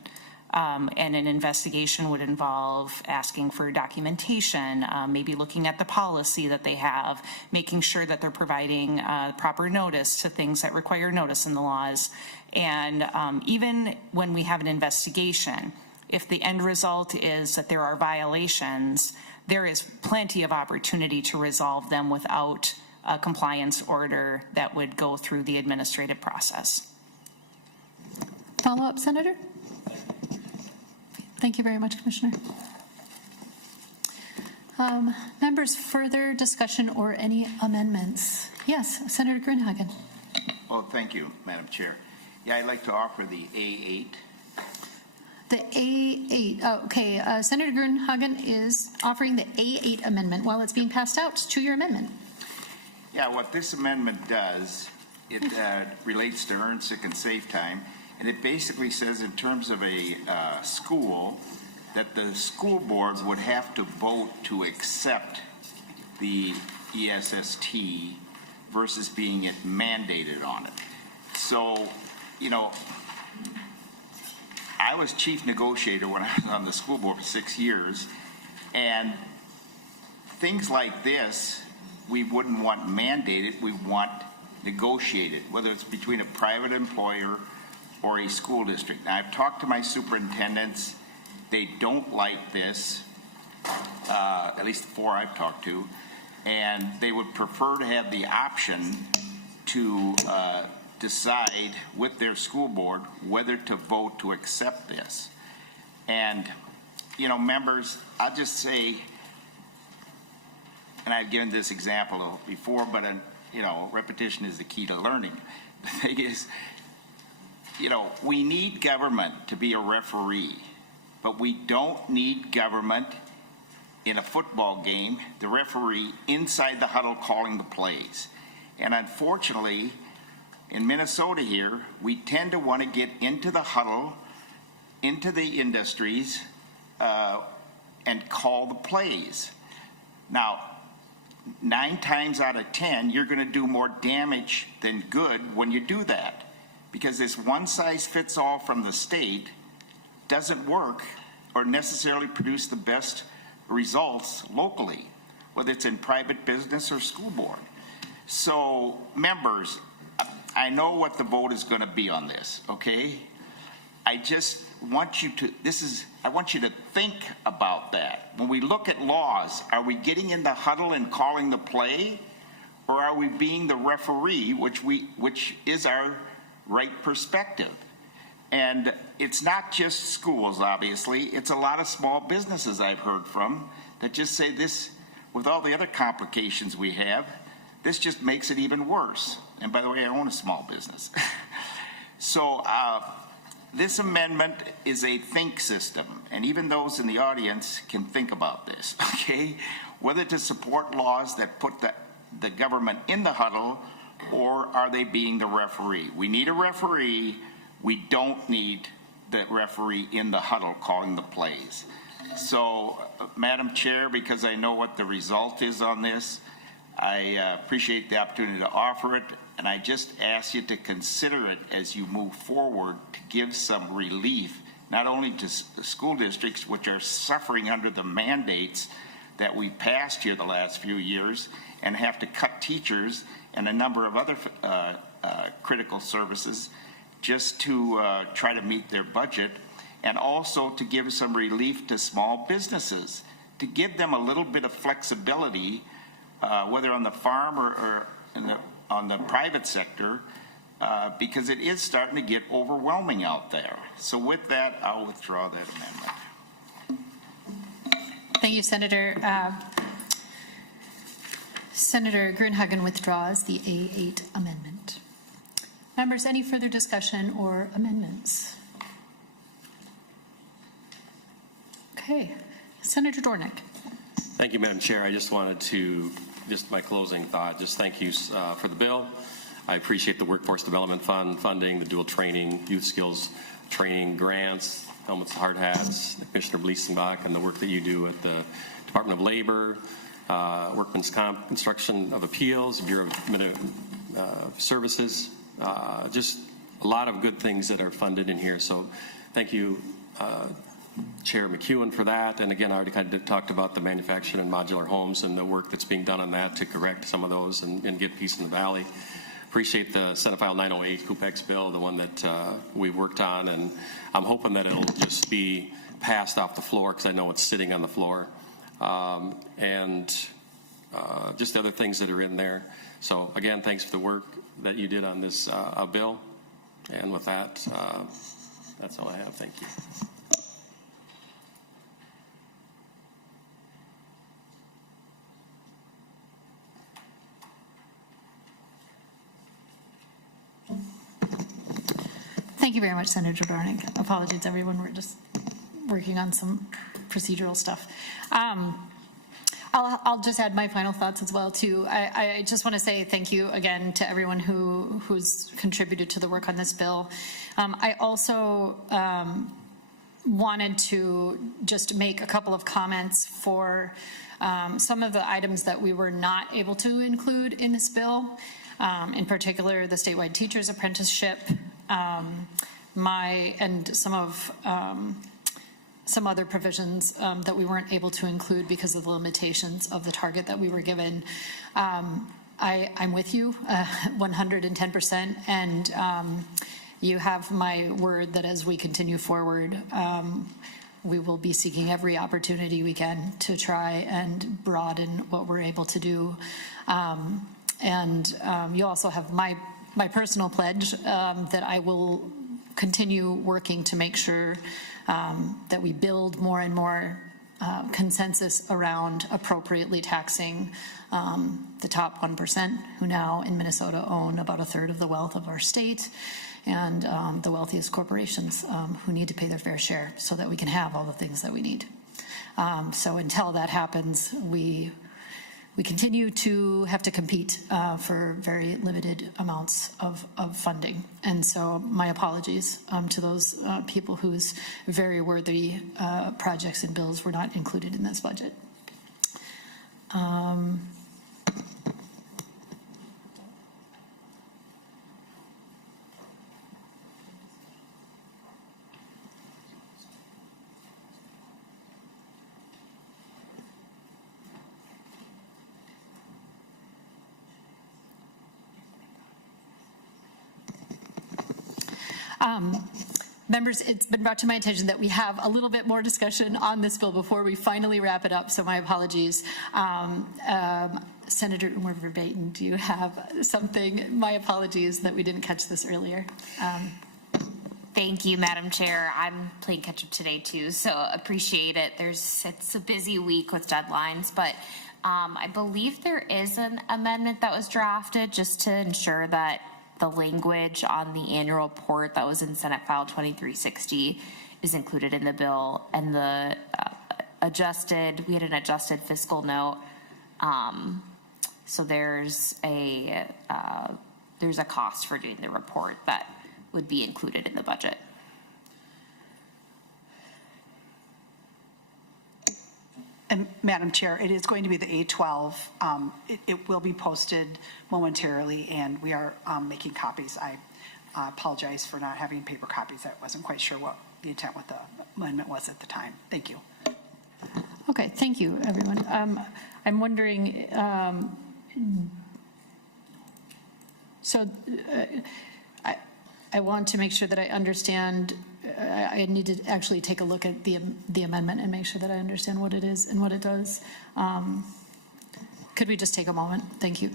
And an investigation would involve asking for documentation, maybe looking at the policy that they have, making sure that they're providing proper notice to things that require notice in the laws. And even when we have an investigation, if the end result is that there are violations, there is plenty of opportunity to resolve them without a compliance order that would go through the administrative process. Follow up, Senator? Thank you very much, Commissioner. Members, further discussion or any amendments? Yes, Senator Grunhagen. Well, thank you, Madam Chair. Yeah, I'd like to offer the A8. The A8, okay. Senator Grunhagen is offering the A8 amendment while it's being passed out to your amendment. Yeah, what this amendment does, it relates to earned sick and safe time. And it basically says in terms of a school that the school board would have to vote to accept the ESST versus being it mandated on it. So, I was chief negotiator when I was on the school board for 6 years, and things like this, we wouldn't want mandated, we want negotiated, whether it's between a private employer or a school district. Now, I've talked to my superintendents. They don't like this, at least the 4 I've talked to, and they would prefer to have the option to decide with their school board whether to vote to accept this. And, members, I'll just say, and I've given this example before, but, repetition is the key to learning. The thing is, we need government to be a referee, but we don't need government in a football game, the referee inside the huddle calling the plays. And unfortunately, in Minnesota here, we tend to want to get into the huddle, into the industries, and call the plays. Now, 9 times out of 10, you're going to do more damage than good when you do that. Because this one-size-fits-all from the state doesn't work or necessarily produce the best results locally, whether it's in private business or school board. So, members, I know what the vote is going to be on this, okay? I just want you to, I want you to think about that. When we look at laws, are we getting in the huddle and calling the play? Or are we being the referee, which is our right perspective? And it's not just schools, obviously. It's a lot of small businesses I've heard from that just say this, with all the other complications we have, this just makes it even worse. And by the way, I own a small business. So this amendment is a think system, and even those in the audience can think about this, okay? Whether to support laws that put the government in the huddle, or are they being the referee? We need a referee. We don't need the referee in the huddle calling the plays. So, Madam Chair, because I know what the result is on this, I appreciate the opportunity to offer it, and I just ask you to consider it as you move forward to give some relief, not only to school districts, which are suffering under the mandates that we passed here the last few years and have to cut teachers and a number of other critical services just to try to meet their budget, and also to give some relief to small businesses, to give them a little bit of flexibility, whether on the farm or on the private sector, because it is starting to get overwhelming out there. So with that, I'll withdraw that amendment. Thank you, Senator. Senator Grunhagen withdraws the A8 amendment. Members, any further discussion or amendments? Okay. Senator Dornick. Thank you, Madam Chair. I just wanted to, just my closing thought, just thank you for the bill. I appreciate the Workforce Development Fund funding, the dual training, youth skills training grants, helmets, hard hats, Commissioner Bleesenbach, and the work that you do at the Department of Labor, Workman's Comp, Construction of Appeals, Bureau of Services, just a lot of good things that are funded in here. So thank you, Chair McEwen, for that. And again, I already kind of talked about the manufactured and modular homes and the work that's being done on that to correct some of those and get peace in the valley. Appreciate the Senate File 908 COOPEX bill, the one that we've worked on, and I'm hoping that it'll just be passed off the floor because I know it's sitting on the floor. And just the other things that are in there. So again, thanks for the work that you did on this bill. And with that, that's all I have. Thank you. Thank you very much, Senator Dornick. Apologies, everyone. We're just working on some procedural stuff. I'll just add my final thoughts as well, too. I just want to say thank you again to everyone who's contributed to the work on this bill. I also wanted to just make a couple of comments for some of the items that we were not able to include in this bill, in particular the statewide teacher's apprenticeship, and some other provisions that we weren't able to include because of the limitations of the target that we were given. I'm with you 110%, and you have my word that as we continue forward, we will be seeking every opportunity we can to try and broaden what we're able to do. You also have my personal pledge that I will continue working to make sure that we build more and more consensus around appropriately taxing the top 1%, who now in Minnesota own about 1/3 of the wealth of our state, and the wealthiest corporations who need to pay their fair share so that we can have all the things that we need. So until that happens, we continue to have to compete for very limited amounts of funding. And so my apologies to those people whose very worthy projects and bills were not included in this budget. Members, it's been brought to my attention that we have a little bit more discussion on this bill before we finally wrap it up, so my apologies. Senator Umar Verbatim, do you have something? My apologies that we didn't catch this earlier. Thank you, Madam Chair. I'm playing catch up today too, so appreciate it. It's a busy week with deadlines, but I believe there is an amendment that was drafted just to ensure that the language on the annual report that was in Senate File 2360 is included in the bill, and the we had an adjusted fiscal note. So there's a cost for doing the report that would be included in the budget. And Madam Chair, it is going to be the A12. It will be posted momentarily, and we are making copies. I apologize for not having paper copies. I wasn't quite sure what the intent with the amendment was at the time. Thank you. Okay, thank you, everyone. I'm wondering, I want to make sure that I understand. I need to actually take a look at the amendment and make sure that I understand what it is and what it does. Could we just take a moment? Thank you.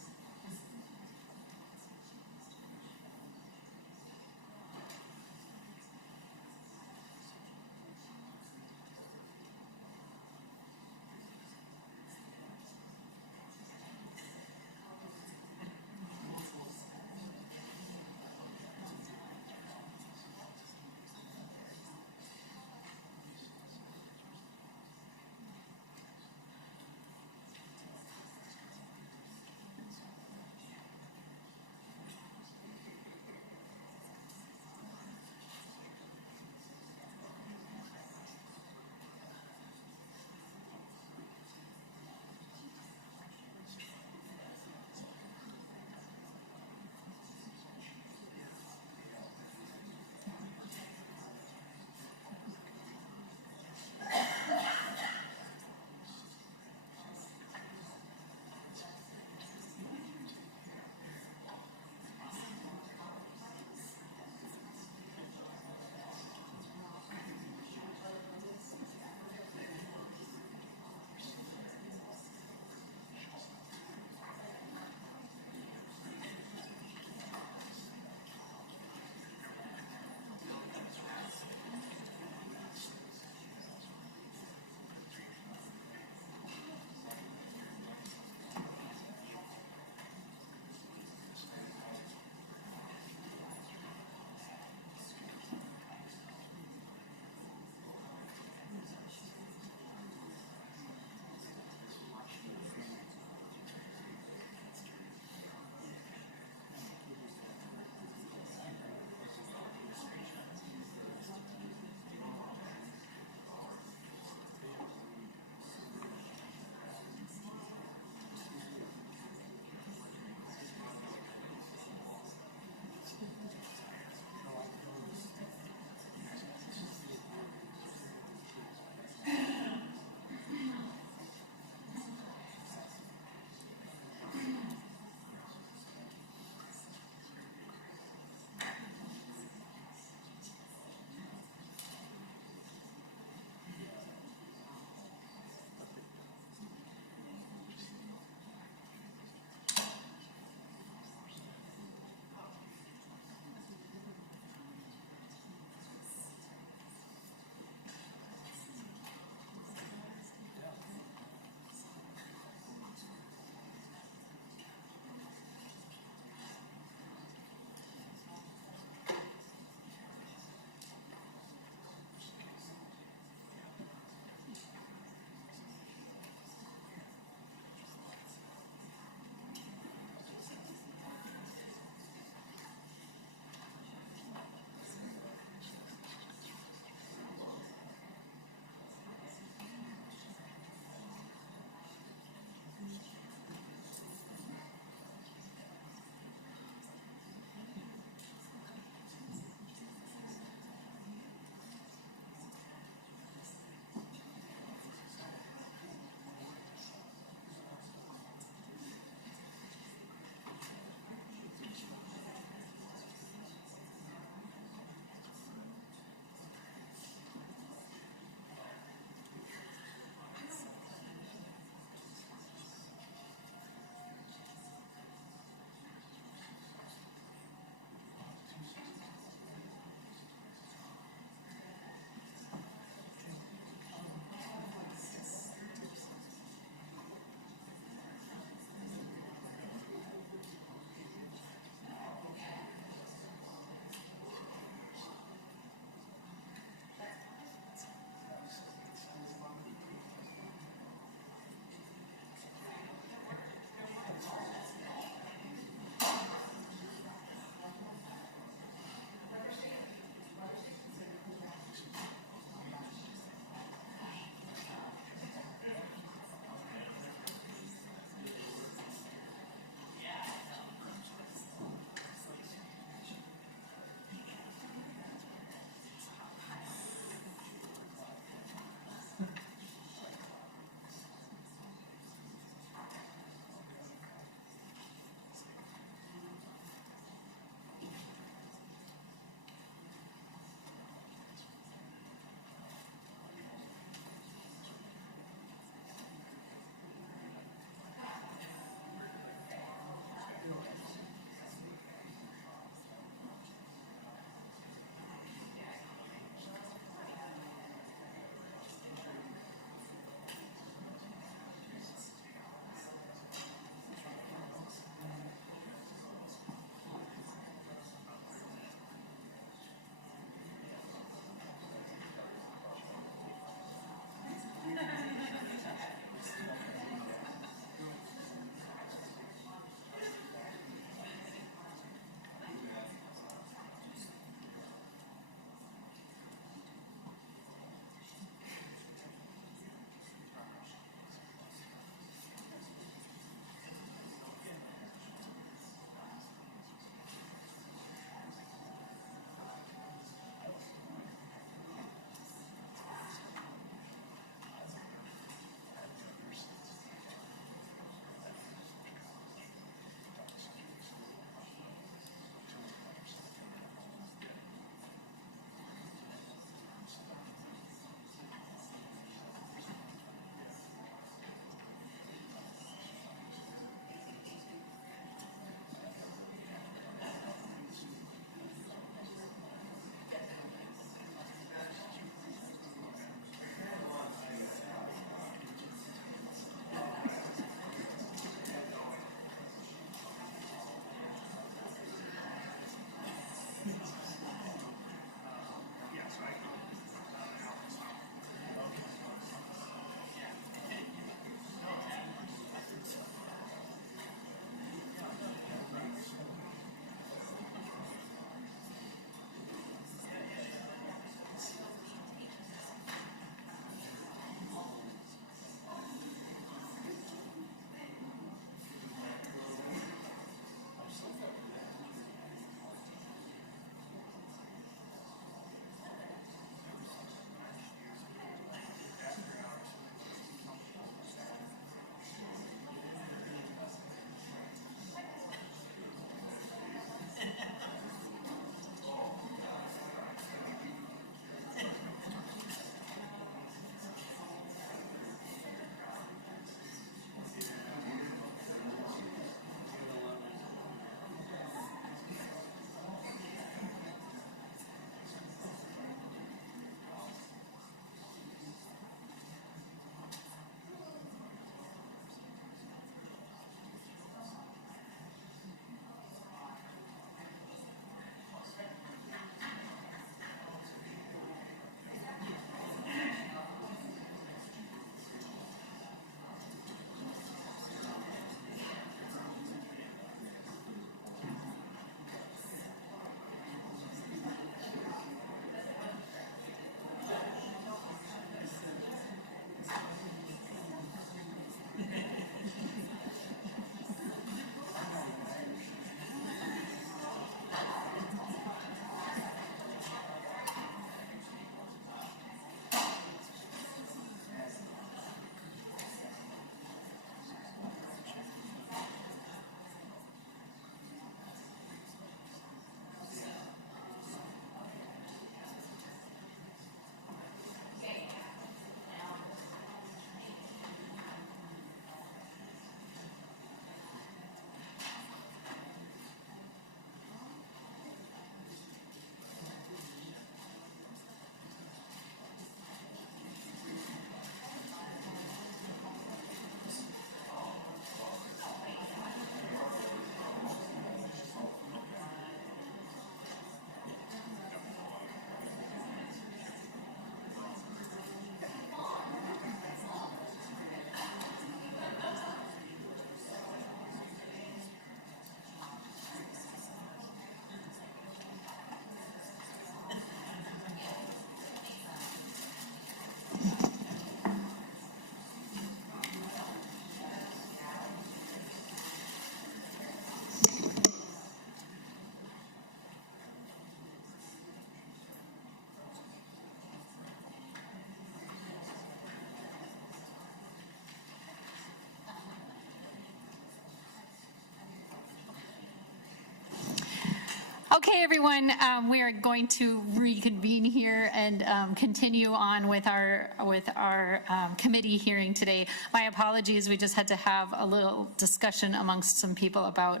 Okay, everyone, we are going to reconvene here and continue on with our committee hearing today. My apologies, we just had to have a little discussion amongst some people about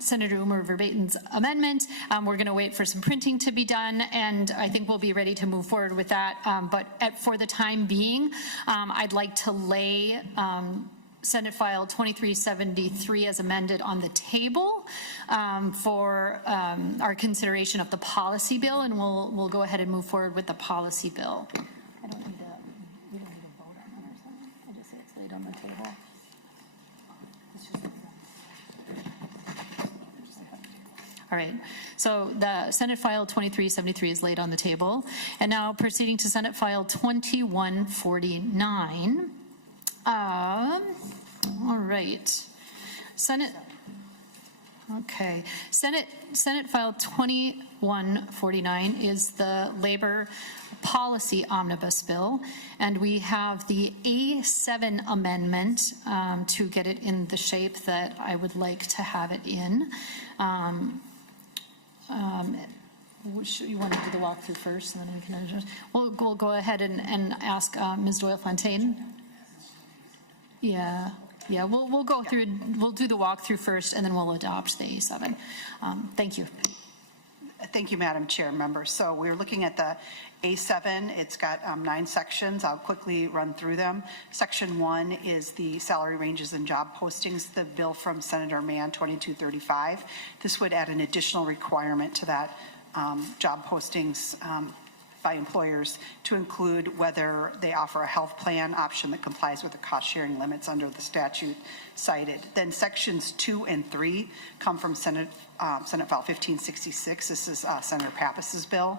Senator Umer Verbaten's amendment. We're going to wait for some printing to be done, and I think we'll be ready to move forward with that. But for the time being, I'd like to lay Senate File 2373 as amended on the table for our consideration of the policy bill, and we'll go ahead and move forward with the policy bill. We don't need to vote on it or something. I just say it's laid on the table. All right, so the Senate File 2373 is laid on the table, and now proceeding to Senate File 2149. All right, Senate File 2149 is the Labor Policy Omnibus Bill, and we have the A7 amendment to get it in the shape that I would like to have it in. You want to do the walkthrough first, and then we can adjust. We'll go ahead and ask Ms. Doyle-Fontaine. Yeah, we'll go through, we'll do the walkthrough first, and then we'll adopt the A7. Thank you. Thank you, Madam Chair, members. So we're looking at the A7. It's got 9 sections. I'll quickly run through them. Section 1 is the salary ranges and job postings, the bill from Senator Mann, 2235. This would add an additional requirement to that job postings by employers to include whether they offer a health plan option that complies with the cost-sharing limits under the statute cited. Then sections 2 and 3 come from Senate File 1566. This is Senator Pappas's bill.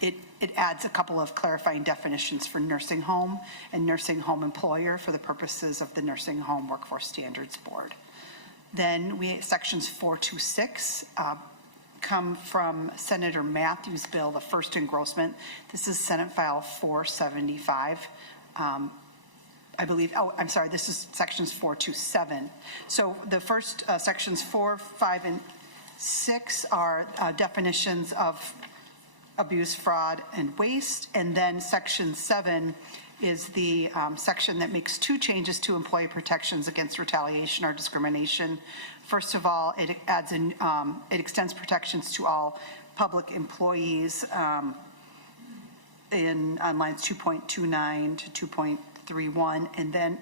It adds a couple of clarifying definitions for nursing home and nursing home employer for the purposes of the Nursing Home Workforce Standards Board. Then sections 4 to 6 come from Senator Matthews' bill, the first engrossment. This is Senate File 475. I believe, I'm sorry, this is sections 4 to 7. So the first sections 4, 5, and 6 are definitions of abuse, fraud, and waste. And then section 7 is the section that makes 2 changes to employee protections against retaliation or discrimination. First of all, it adds it extends protections to all public employees on lines 2.29 to 2.31, and then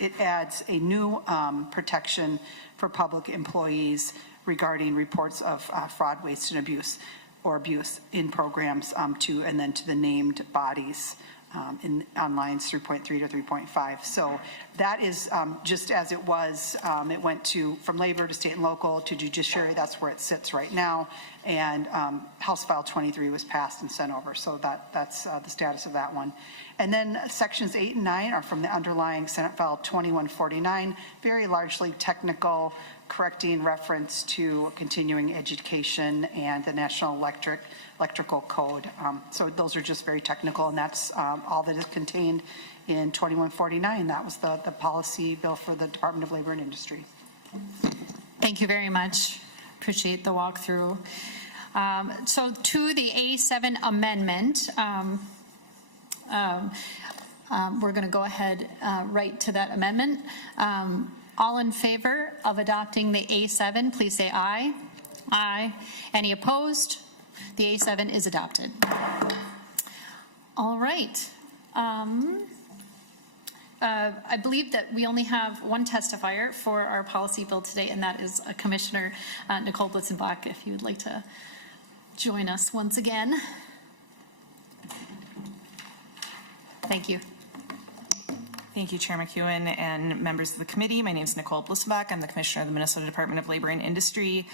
it adds a new protection for public employees regarding reports of fraud, waste, and abuse in programs and then to the named bodies on lines 3.3 to 3.5. So that is just as it was. It went from labor to state and local to judiciary. That's where it sits right now. And House File 23 was passed and sent over. So that's the status of that one. And then sections 8 and 9 are from the underlying Senate File 2149, very largely technical, correcting reference to continuing education and the National Electrical Code. So those are just very technical, and that's all that is contained in 2149. That was the policy bill for the Department of Labor and Industry. Thank you very much. Appreciate the walkthrough. So to the A7 amendment, we're going to go ahead right to that amendment. All in favor of adopting the A7, please say aye. Aye. Any opposed? The A7 is adopted. All right. I believe that we only have one testifier for our policy bill today, and that is Commissioner Nicole Blitzenbach, if you would like to join us once again. Thank you. Thank you, Chair McEwen and members of the committee. My name is Nicole Blitzenbach. I'm the Commissioner of the Minnesota Department of Labor and Industry.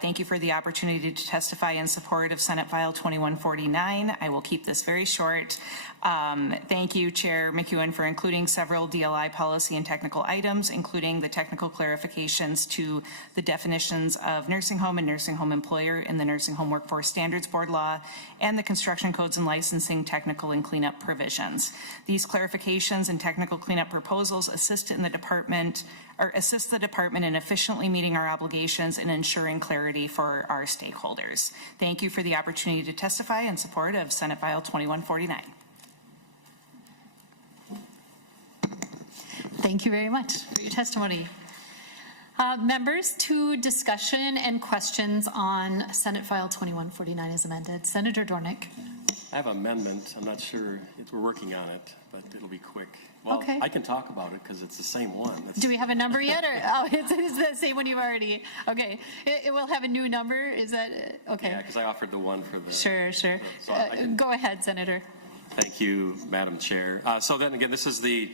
Thank you for the opportunity to testify in support of Senate File 2149. I will keep this very short. Thank you, Chair McEwen, for including several DLI policy and technical items, including the technical clarifications to the definitions of nursing home and nursing home employer in the Nursing Home Workforce Standards Board law and the construction codes and licensing technical and cleanup provisions. These clarifications and technical technical cleanup proposals, assist the department in efficiently meeting our obligations and ensuring clarity for our stakeholders. Thank you for the opportunity to testify in support of Senate File 2149. Thank you very much for your testimony. Members, to discussion and questions on Senate File 2149 as amended. Senator Dornick. I have an amendment. I'm not sure if we're working on it, but it'll be quick. Well, Okay. I can talk about it because it's the same one. Do we have a number yet, or oh, it's the same one you've already? Okay, it will have a new number. Is that okay? Yeah, because I offered the one for the. Sure. So I can- Go ahead, Senator. Thank you, Madam Chair. So then again, this is the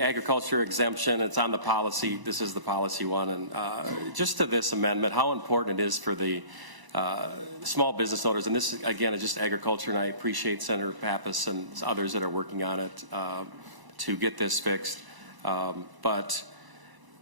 agriculture exemption. It's on the policy. This is the policy one. And just to this amendment, how important it is for the small business owners. And this, again, is just agriculture. And I appreciate Senator Pappas and others that are working on it to get this fixed. But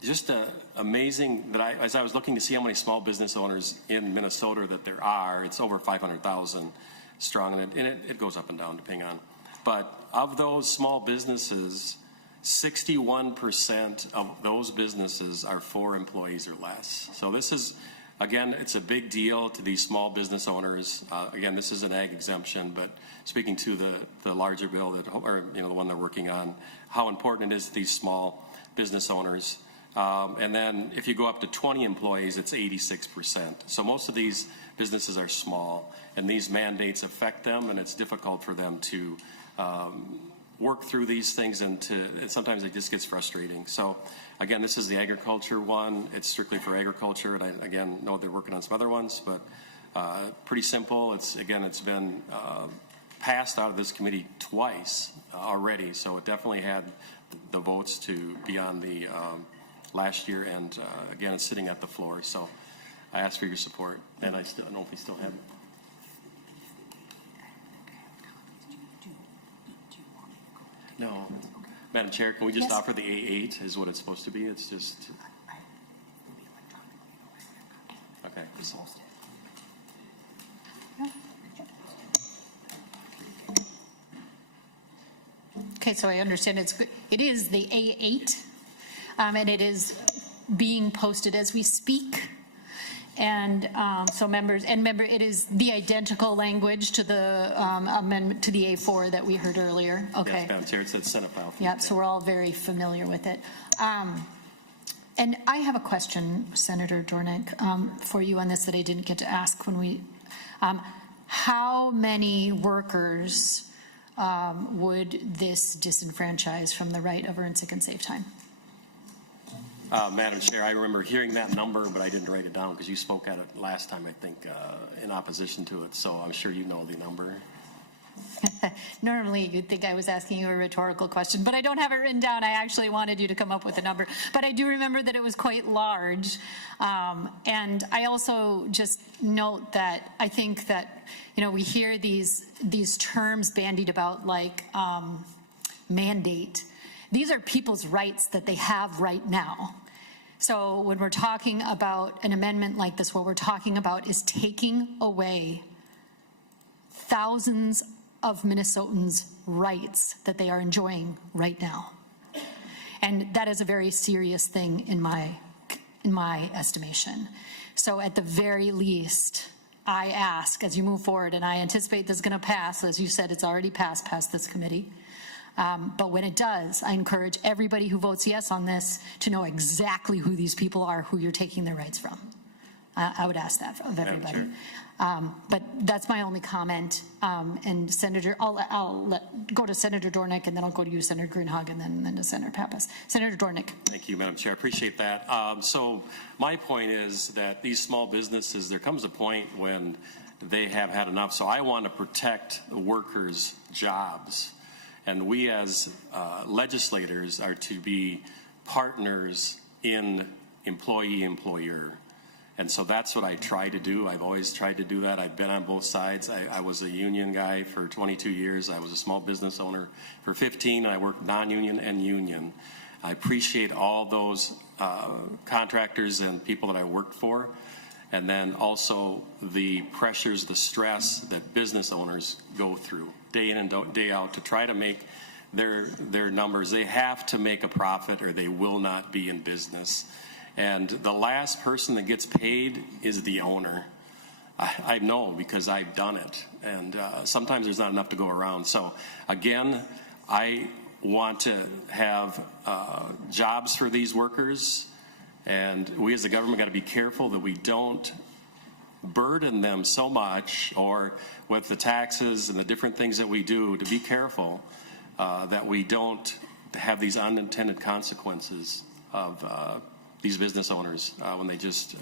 just amazing that as I was looking to see how many small business owners in Minnesota that there are, it's over 500,000 strong. And it goes up and down depending on. But of those small businesses, 61% of those businesses are 4 employees or less. So this is, again, it's a big deal to these small business owners. Again, this is an ag exemption, but speaking to the larger bill the one they're working on, how important it is to these small business owners. And then if you go up to 20 employees, it's 86%. So most of these businesses are small, and these mandates affect them, and it's difficult for them to work through these things, and sometimes it just gets frustrating. So again, this is the agriculture one. It's strictly for agriculture, and I again know they're working on some other ones, but pretty simple. It's been passed out of this committee twice already, so it definitely had the votes to be on the last year, and again, it's sitting at the floor. So I ask for your support, and I don't know if we still have it. No. Madam Chair, can we just offer the A8 is what it's supposed to be? It's just. Okay. Okay, so I understand it is the A8, and it is being posted as we speak. And so it is the identical language to the amendment to the A4 that we heard earlier. Okay. Yes, Madam Chair, it said Senate file. Yeah, so we're all very familiar with it. And I have a question, Senator Dornick, for you on this that I didn't get to ask when we, how many workers would this disenfranchise from the right of earned sick and save time? Madam Chair, I remember hearing that number, but I didn't write it down because you spoke at it last time, I think, in opposition to it. So I'm sure you know the number. Normally, you'd think I was asking you a rhetorical question, but I don't have it written down. I actually wanted you to come up with a number. But I do remember that it was quite large. And I also just note that I think that, we hear these terms bandied about like mandate. These are people's rights that they have right now. So when we're talking about an amendment like this, what we're talking about is taking away thousands of Minnesotans' rights that they are enjoying right now. And that is a very serious thing in my estimation. So at the very least, I ask, as you move forward, and I anticipate this is going to pass, as you said, it's already passed this committee. But when it does, I encourage everybody who votes yes on this to know exactly who these people are, who you're taking their rights from. I would ask that of everybody. But that's my only comment. And Senator, I'll go to Senator Dornick, and then I'll go to you, Senator Greenhag, and then to Senator Pappas. Senator Dornick. Thank you, Madam Chair. I appreciate that. So my point is that these small businesses, there comes a point when they have had enough. So I want to protect the workers' jobs. And we as legislators are to be partners in employee-employer. And so that's what I try to do. I've always tried to do that. I've been on both sides. I was a union guy for 22 years. I was a small business owner for 15. I worked non-union and union. I appreciate all those contractors and people that I worked for. And then also the pressures, the stress that business owners go through day in and day out to try to make their numbers. They have to make a profit or they will not be in business. And the last person that gets paid is the owner. I know because I've done it. And sometimes there's not enough to go around. So again, I want to have jobs for these workers. And we as the government got to be careful that we don't burden them so much, or with the taxes and the different things that we do, to be careful that we don't have these unintended consequences of these business owners when they just,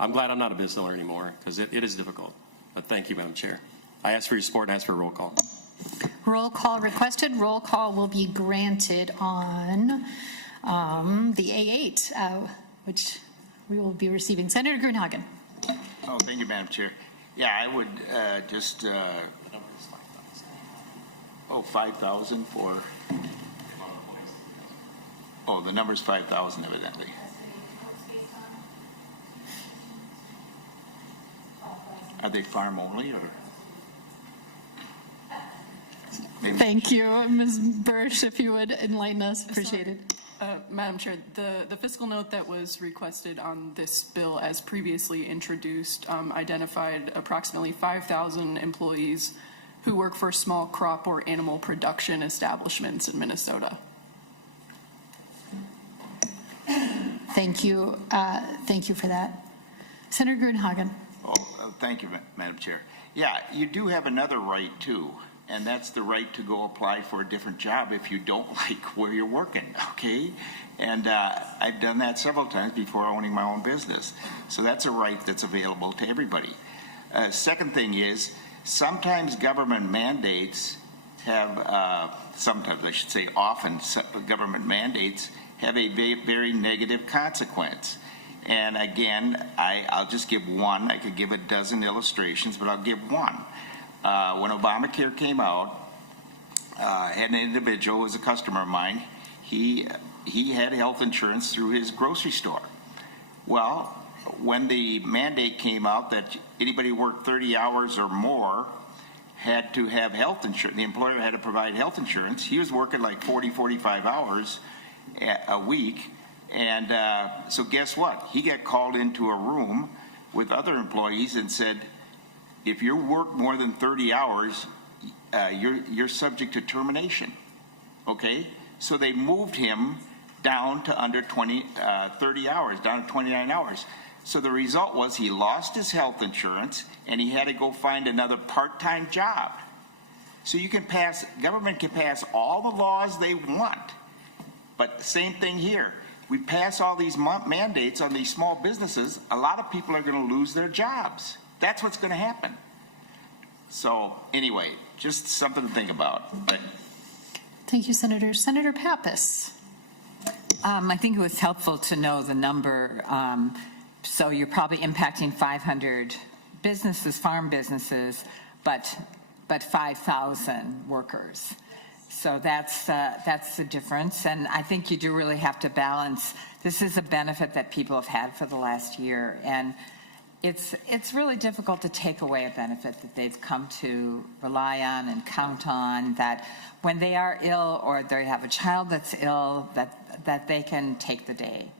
I'm glad I'm not a business owner anymore, because it is difficult. But thank you, Madam Chair. I ask for your support and ask for a roll call. Roll call requested. Roll call will be granted on the A8, which we will be receiving. Senator Grunhagen. Oh, thank you, Madam Chair. Yeah, I would just, 5,000 for, oh, the number's 5,000 evidently. Are they farm only, or? Maybe. Thank you. Ms. Bursch, if you would enlighten us, appreciate it. Madam Chair, the fiscal note that was requested on this bill as previously introduced identified approximately 5,000 employees who work for small crop or animal production establishments in Minnesota. Thank you. Thank you for that. Senator Grunhagen. Thank you, Madam Chair. Yeah, you do have another right too, and that's the right to go apply for a different job if you don't like where you're working, okay? And I've done that several times before owning my own business. So that's a right that's available to everybody. Second thing is, sometimes government mandates have, sometimes I should say often, government mandates have a very negative consequence. And again, I'll just give one. I could give a dozen illustrations, but I'll give one. When Obamacare came out, had an individual who was a customer of mine. He had health insurance through his grocery store. Well, when the mandate came out that anybody who worked 30 hours or more had to have health insurance, the employer had to provide health insurance. He was working like 40, 45 hours a week. And so guess what? He got called into a room with other employees and said, if you work more than 30 hours, you're subject to termination. Okay? So they moved him down to under 30 hours, down to 29 hours. So the result was he lost his health insurance and he had to go find another part-time job. So government can pass all the laws they want, but same thing here. We pass all these mandates on these small businesses, a lot of people are going to lose their jobs. That's what's going to happen. So anyway, just something to think about. Thank you, Senator. Senator Pappas. I think it was helpful to know the number. So you're probably impacting 500 businesses, farm businesses, but 5,000 workers. So that's the difference. And I think you do really have to balance. This is a benefit that people have had for the last year. And it's really difficult to take away a benefit that they've come to rely on and count on, that when they are ill or they have a child that's ill, that they can take the day.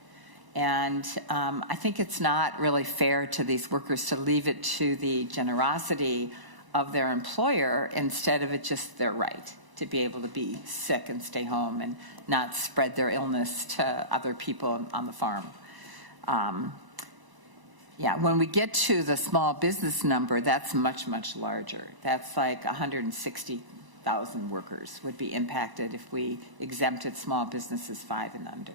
And I think it's not really fair to these workers to leave it to the generosity of their employer instead of it just their right to be able to be sick and stay home and not spread their illness to other people on the farm. When we get to the small business number, that's much, much larger. That's like 160,000 workers would be impacted if we exempted small businesses 5 and under.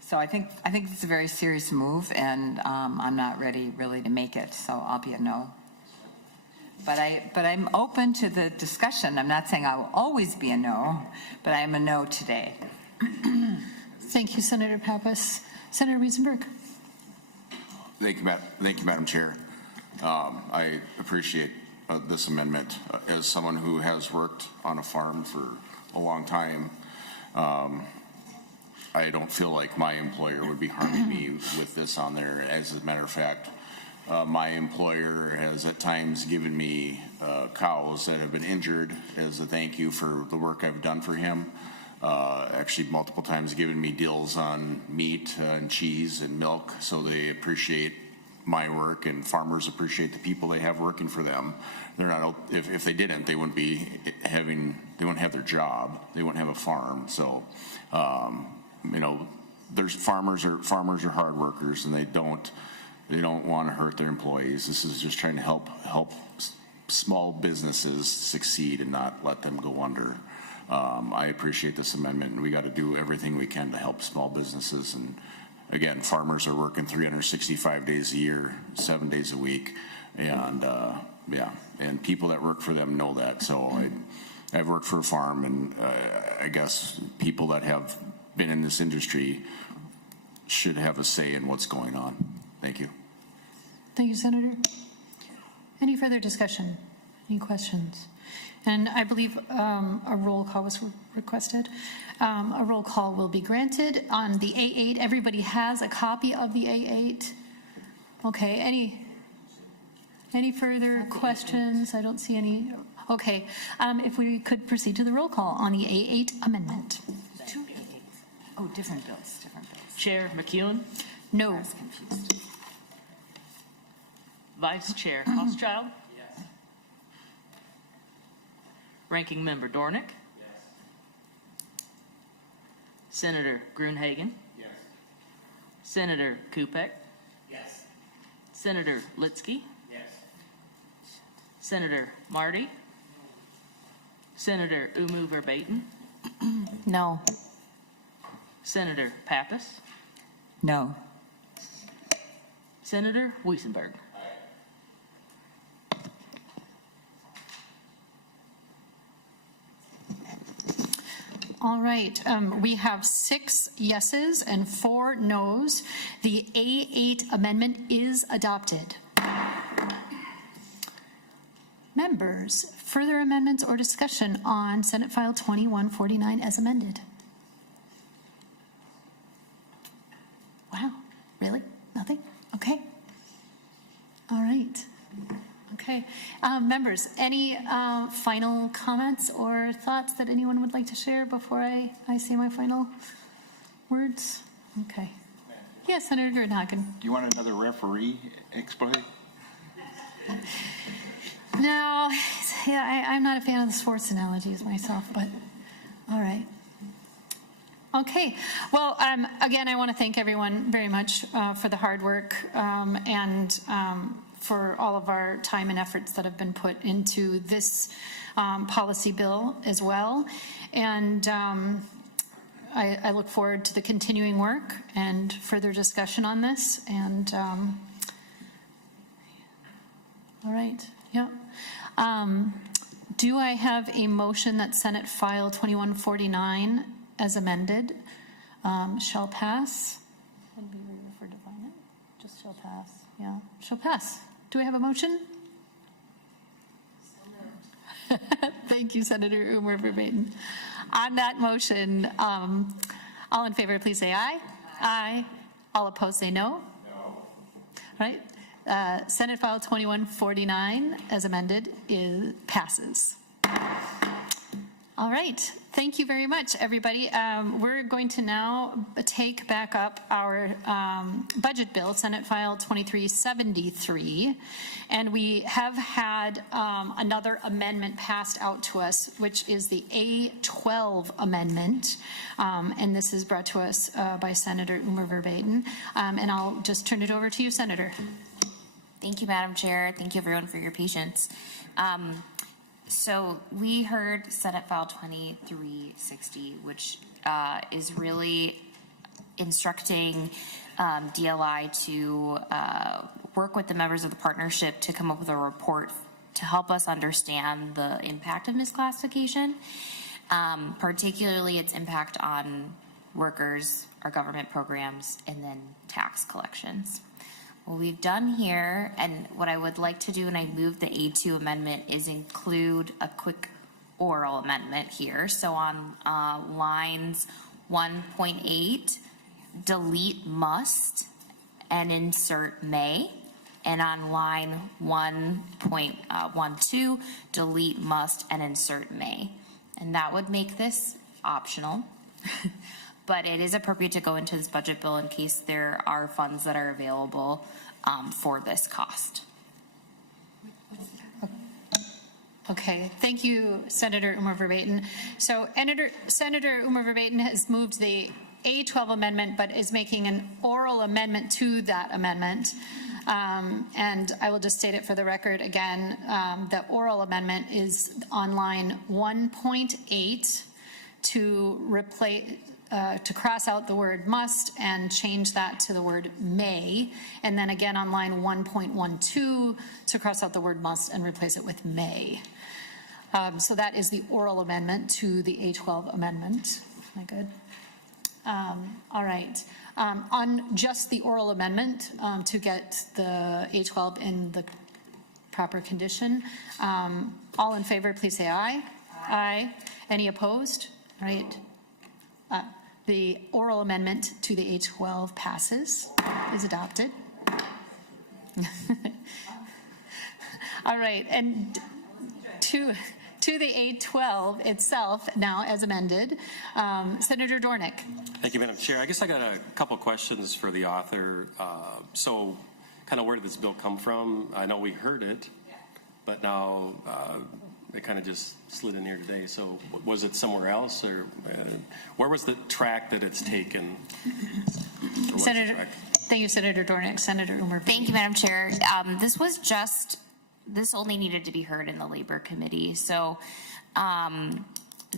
So I think it's a very serious move, and I'm not ready really to make it, so I'll be a no. But I'm open to the discussion. I'm not saying I will always be a no, but I am a no today. Thank you, Senator Pappas. Senator Riesenberg. Thank you, Madam Chair. I appreciate this amendment. As someone who has worked on a farm for a long time, I don't feel like my employer would be harming me with this on there. As a matter of fact, My employer has at times given me cows that have been injured as a thank you for the work I've done for him. Actually, multiple times given me deals on meat and cheese and milk, so they appreciate my work, and farmers appreciate the people they have working for them. They're not, if they didn't, they wouldn't have their job. They wouldn't have a farm. So, there's farmers are hard workers, and they don't want to hurt their employees. This is just trying to help small businesses succeed and not let them go under. I appreciate this amendment, and we got to do everything we can to help small businesses. And again, farmers are working 365 days a year, 7 days a week, and and people that work for them know that. So I've worked for a farm, and I guess people that have been in this industry should have a say in what's going on. Thank you. Thank you, Senator. Any further discussion? Any questions? And I believe a roll call was requested. A roll call will be granted on the A8. Everybody has a copy of the A8. Okay, any further questions? I don't see any. Okay, if we could proceed to the roll call on the A8 amendment. Oh, different bills. Chair McEwen, No. I was confused. Vice Chair Hochschild. Yes. Ranking Member Dornick. Yes. Senator Grunhagen. Yes. Senator Kupek. Yes. Senator Litsky. Yes. Senator Marty. Senator Umu Verbaeten. No. Senator Pappas. No. Senator Weisenberg. All right, we have 6 yeses and 4 noes. The A8 amendment is adopted. Members, further amendments or discussion on Senate File 2149 as amended? Wow, really? Nothing? Okay. All right. Okay. Members, any final comments or thoughts that anyone would like to share before I say my final words? Okay. Yes, Senator Grunhagen. Do you want another referee explain? No, yeah, I'm not a fan of the sports analogies myself, but all right. Okay. Well, again, I want to thank everyone very much for the hard work and for all of our time and efforts that have been put into this policy bill as well. And I look forward to the continuing work and further discussion on this. And all right. Yeah. Do I have a motion that Senate File 2149 as amended shall pass? Would be for define it. Just shall pass. Yeah, shall pass. Do we have a motion? Thank you, Senator Umer Verbaeten. On that motion, all in favor, please say aye. Aye. All opposed, say no. No. Right. Senate File 2149, as amended, passes. All right. Thank you very much, everybody. We're going to now take back up our budget bill, Senate File 2373, and we have had another amendment passed out to us, which is the A12 amendment, and this is brought to us by Senator Umer Verbaeten, and I'll just turn it over to you, Senator. Thank you, Madam Chair. Thank you, everyone, for your patience. So we heard Senate File 2360, which is really instructing DLI to work with the members of the partnership to come up with a report to help us understand the impact of misclassification, particularly its impact on workers, our government programs, and then tax collections. What we've done here, and what I would like to do when I move the A2 amendment, is include a quick oral amendment here. So on lines 1.8, delete must and insert may. And on line 1.12, delete must and insert may. And that would make this optional. But it is appropriate to go into this budget bill in case there are funds that are available for this cost. Okay, thank you, Senator Umer Verbaeten. So Senator Umer Verbaeten has moved the A12 amendment, but is making an oral amendment to that amendment. And I will just state it for the record again. The oral amendment is on line 1.8 to replace, to cross out the word must and change that to the word may. And then again on line 1.12 to cross out the word must and replace it with may. So that is the oral amendment to the A12 amendment. Am I good? All right. On just the oral amendment to get the A12 in the proper condition, all in favor, please say aye. Aye. Any opposed? All right. The oral amendment to the A12 passes, is adopted. All right, and to the A12 itself, now as amended, Senator Dornick. Thank you, Madam Chair. I guess I got a couple questions for the author. So kind of where did this bill come from? I know we heard it, but now it kind of just slid in here today. So was it somewhere else, or where was the track that it's taken? Senator, thank you, Senator Dornick. Senator Umer. Thank you, Madam Chair. This only needed to be heard in the Labor Committee. So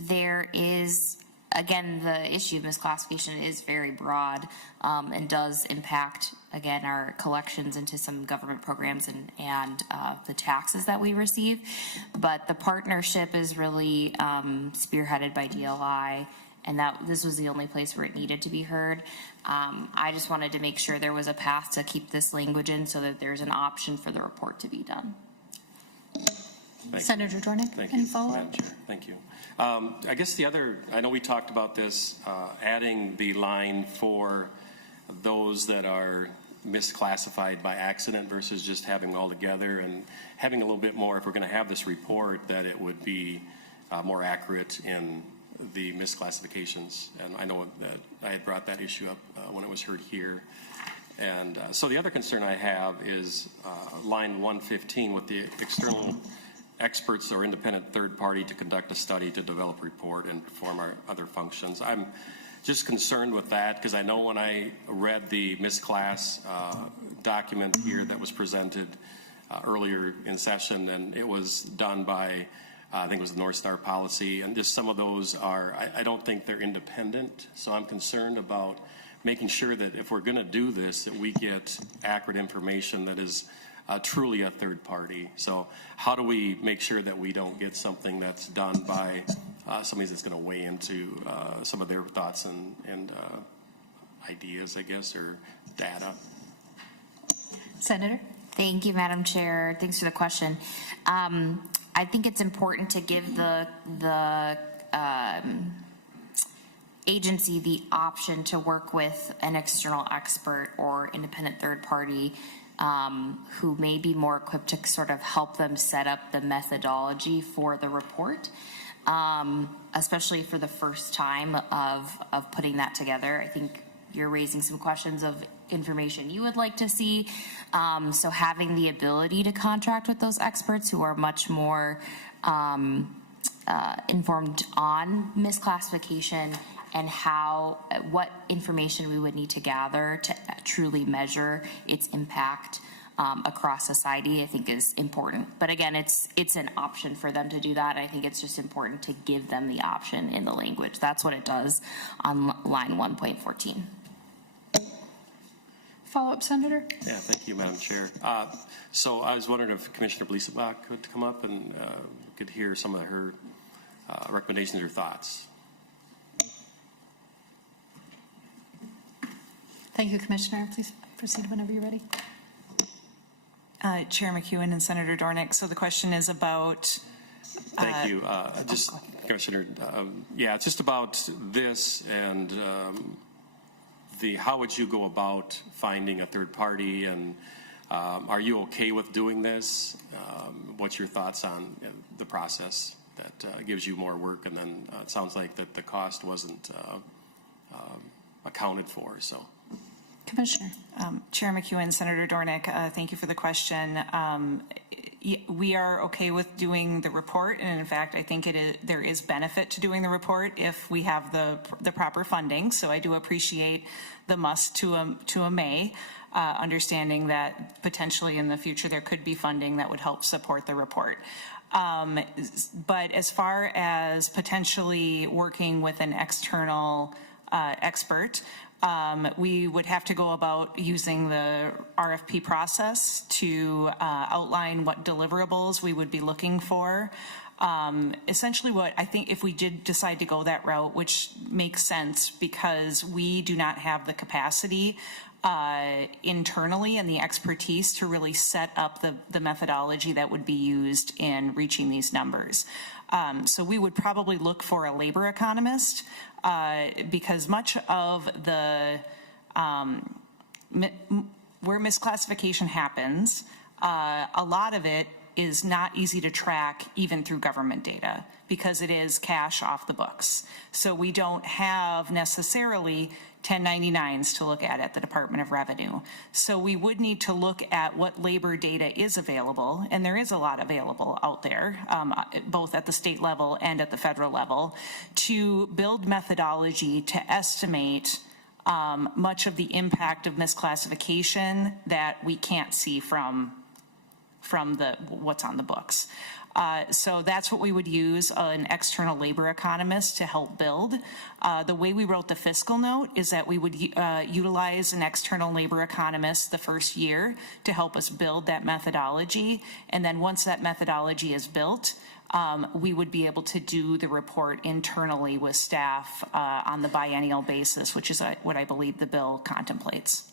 there is, again, the issue of misclassification is very broad and does impact, again, our collections into some government programs and the taxes that we receive. But the partnership is really spearheaded by DLI, and that this was the only place where it needed to be heard. I just wanted to make sure there was a path to keep this language in so that there's an option for the report to be done. Senator Dornick, Thank any you, follow-up? Madam Chair. Thank you. I guess the other, I know we talked about this, adding the line for those that are misclassified by accident versus just having them all together, and having a little bit more, if we're going to have this report, that it would be more accurate in the misclassifications. And I know that I had brought that issue up when it was heard here. And so the other concern I have is line 115 with the external experts or independent third party to conduct a study to develop a report and perform our other functions. I'm just concerned with that because I know when I read the misclass document here that was presented earlier in session, and it was done by I think it was the North Star policy, and just some of those are, I don't think they're independent, so I'm concerned about making sure that if we're going to do this, that we get accurate information that is truly a third party. So how do we make sure that we don't get something that's done by somebody that's going to weigh into some of their thoughts and ideas, I guess, or data? Senator? Thank you, Madam Chair. Thanks for the question. I think it's important to give the agency the option to work with an external expert or independent third party who may be more equipped to sort of help them set up the methodology for the report, especially for the first time of putting that together. I think you're raising some questions of information you would like to see. So having the ability to contract with those experts who are much more informed on misclassification and what information we would need to gather to truly measure its impact across society, I think is important. But again, it's an option for them to do that. I think it's just important to give them the option in the language. That's what it does on line 1.14. Follow-up, Senator? Yeah, thank you, Madam Chair. So I was wondering if Commissioner Blesenbach could come up and could hear some of her recommendations or thoughts. Thank you, Commissioner. Please proceed whenever you're ready. Chair McEwen and Senator Dornick. So the question is about. Thank you. Commissioner, yeah, it's just about this and how would you go about finding a third party and Are you okay with doing this? What's your thoughts on the process that gives you more work, and then it sounds like that the cost wasn't accounted for, so. Commissioner. Chair McEwen, Senator Dornick, thank you for the question. We are okay with doing the report, and in fact, I think there is benefit to doing the report if we have the proper funding. So I do appreciate the must to a may, understanding that potentially in the future there could be funding that would help support the report. But as far as potentially working with an external expert, we would have to go about using the RFP process to outline what deliverables we would be looking for. Essentially what I think, if we did decide to go that route, which makes sense because we do not have the capacity internally and the expertise to really set up the methodology that would be used in reaching these numbers. So we would probably look for a labor economist because much of the where misclassification happens, a lot of it is not easy to track even through government data because it is cash off the books. So we don't have necessarily 1099s to look at the Department of Revenue. So we would need to look at what labor data is available, and there is a lot available out there, both at the state level and at the federal level, to build methodology to estimate much of the impact of misclassification that we can't see from what's on the books. So that's what we would use an external labor economist to help build. The way we wrote the fiscal note is that we would utilize an external labor economist the first year to help us build that methodology. And then once that methodology is built, we would be able to do the report internally with staff on the biennial basis, which is what I believe the bill contemplates.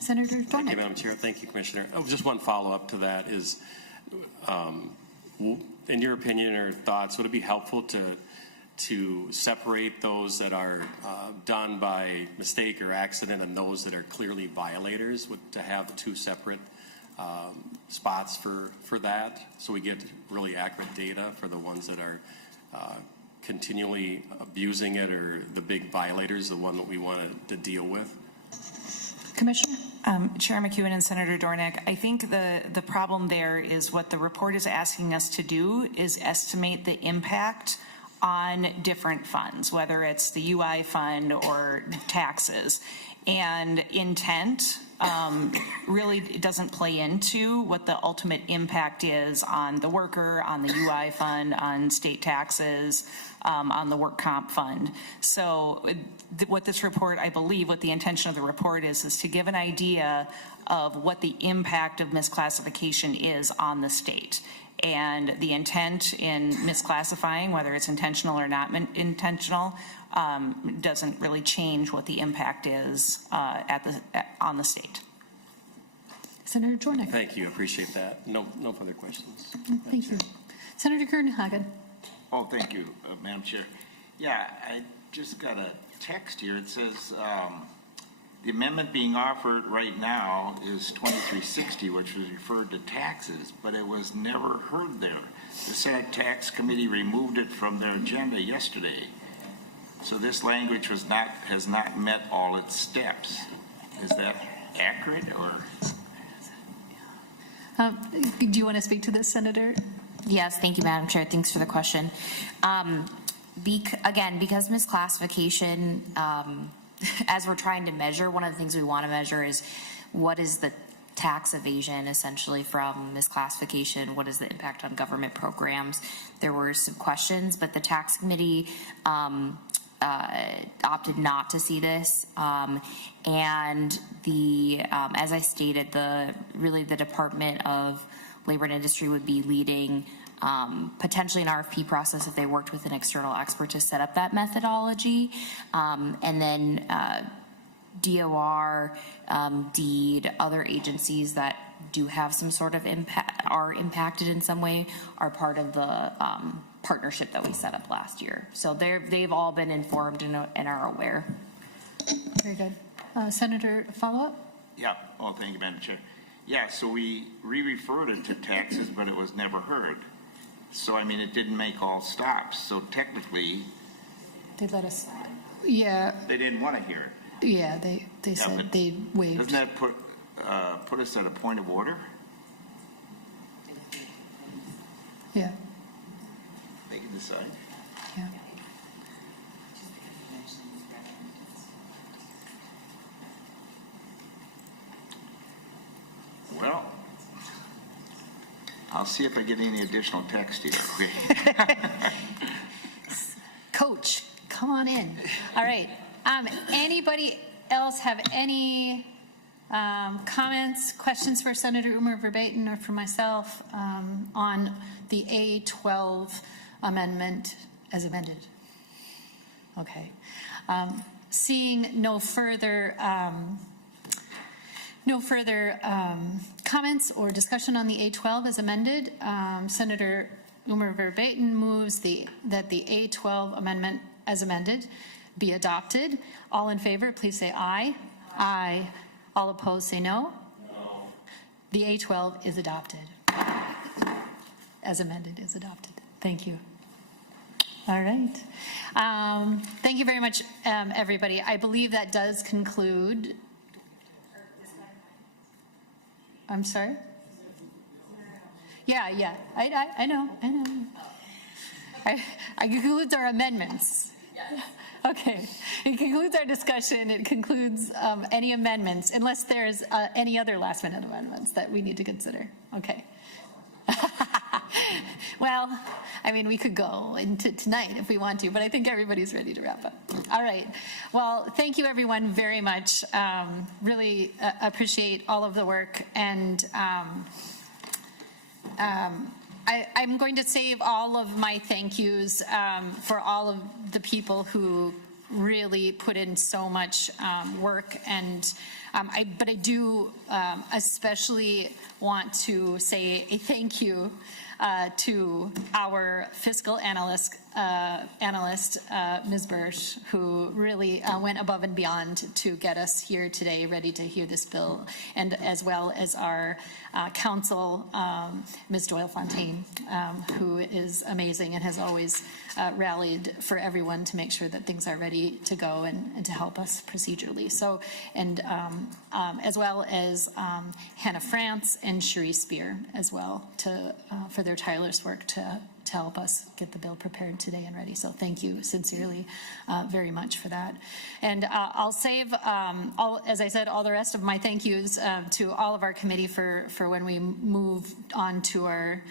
Senator Dornick. Thank you, Madam Chair. Thank you, Commissioner. Just one follow-up to that is, in your opinion or thoughts, would it be helpful to separate those that are done by mistake or accident and those that are clearly violators, to have two separate spots for that, so we get really accurate data for the ones that are continually abusing it, or the big violators, the one that we want to deal with? Commissioner? Chair McEwen and Senator Dornick, I think the problem there is what the report is asking us to do is estimate the impact on different funds, whether it's the UI fund or taxes. And intent really doesn't play into what the ultimate impact is on the worker, on the UI fund, on state taxes, on the work comp fund. So what this report, I believe, what the intention of the report is to give an idea of what the impact of misclassification is on the state. And the intent in misclassifying, whether it's intentional or not intentional, doesn't really change what the impact is on the state. Senator Dornick. Thank you. Appreciate that. No further questions. Thank you. Senator Kernhagen. Oh, thank you, Madam Chair. Yeah, I just got a text here. It says the amendment being offered right now is 2360, which was referred to taxes, but it was never heard there. The Senate Tax Committee removed it from their agenda yesterday. So this language has not met all its steps. Is that accurate, or? Do you want to speak to this, Senator? Yes, thank you, Madam Chair. Thanks for the question. Again, because misclassification, as we're trying to measure, one of the things we want to measure is what is the tax evasion essentially from misclassification, what is the impact on government programs. There were some questions, but the tax committee opted not to see this, and as I stated, the Department of Labor and Industry would be leading potentially an RFP process if they worked with an external expert to set up that methodology, and then DOR, DEED, other agencies that do have some sort of impact, are impacted in some way, are part of the partnership that we set up last year. So they've all been informed and are aware. Very good. Senator, follow-up? Yeah, Oh, thank you, Madam Chair. Yeah, so we re-referred it to taxes, but it was never heard. So, I mean, it didn't make all stops. So technically, They let us, yeah, they didn't want to hear it. yeah, they said but they waived. Doesn't that put us at a point of order? Yeah, They can decide. yeah. Well, I'll see if I get any additional text here. Coach, come on in. All right. Anybody else have any comments, questions for Senator Umer Verbatim or for myself on the A12 amendment as amended? Okay. Seeing no further comments or discussion on the A12 as amended, Senator Umer Verbatim moves that the A12 amendment as amended be adopted. All in favor, please say aye. Aye. All opposed, say no. No. The A12 is adopted. As amended is adopted. Thank you. All right. Thank you very much, everybody. I believe that does conclude. I'm sorry? Yeah. I know. I concludes our amendments. Okay. It concludes our discussion. It concludes any amendments, unless there's any other last-minute amendments that we need to consider. Okay. Well, I mean, we could go into tonight if we want to, but I think everybody's ready to wrap up. All right. Well, thank you, everyone, very much. Really appreciate all of the work. And I'm going to save all of my thank yous for all of the people who really put in so much work. And but I do especially want to say a thank you to our fiscal analyst, Ms. Bursch, who really went above and beyond to get us here today, ready to hear this bill, and as well as our counsel, Ms. Doyle-Fontaine, who is amazing and has always rallied for everyone to make sure that things are ready to go and to help us procedurally. So, and as well as Hannah France and Cherie Spear as well for their tireless work to help us get the bill prepared today and ready. So thank you sincerely very much for that. And I'll save, as I said, all the rest of my thank yous to all of our committee for when we move on to our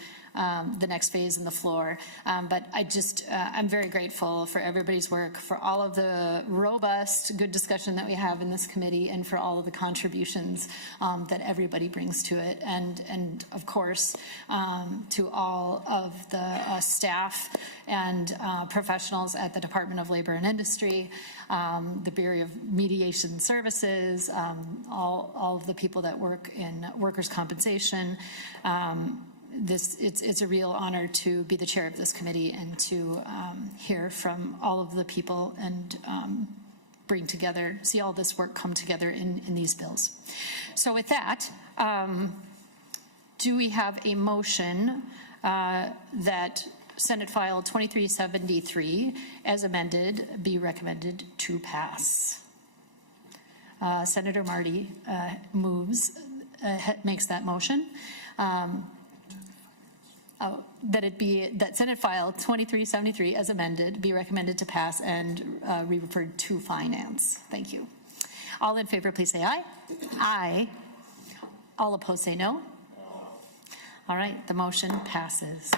the next phase in the floor. But I'm very grateful for everybody's work, for all of the robust, good discussion that we have in this committee, and for all of the contributions that everybody brings to it. And of course, to all of the staff and professionals at the Department of Labor and Industry, the Bureau of Mediation Services, all of the people that work in workers' compensation. It's a real honor to be the chair of this committee and to hear from all of the people and see all this work come together in these bills. So with that, do we have a motion that Senate File 2373 as amended be recommended to pass? Senator Marty makes that motion. That Senate File 2373 as amended be recommended to pass and re-referred to Finance. Thank you. All in favor, please say aye. Aye. All opposed, say no. All right, the motion passes.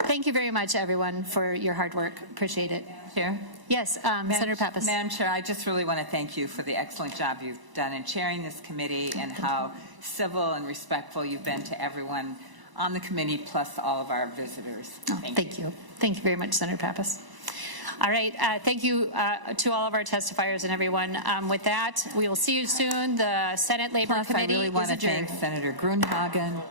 Thank you very much, everyone, for your hard work. Appreciate it. Chair? Yes, Senator Pappas. Madam Chair, I just really want to thank you for the excellent job you've done in chairing this committee and how civil and respectful you've been to everyone on the committee, plus all of our visitors. Thank you. Thank you very much, Senator Pappas. All right. Thank you to all of our testifiers and everyone. With that, we will see you soon. The Senate Labor Committee I really want to thank Senator Grunhagen,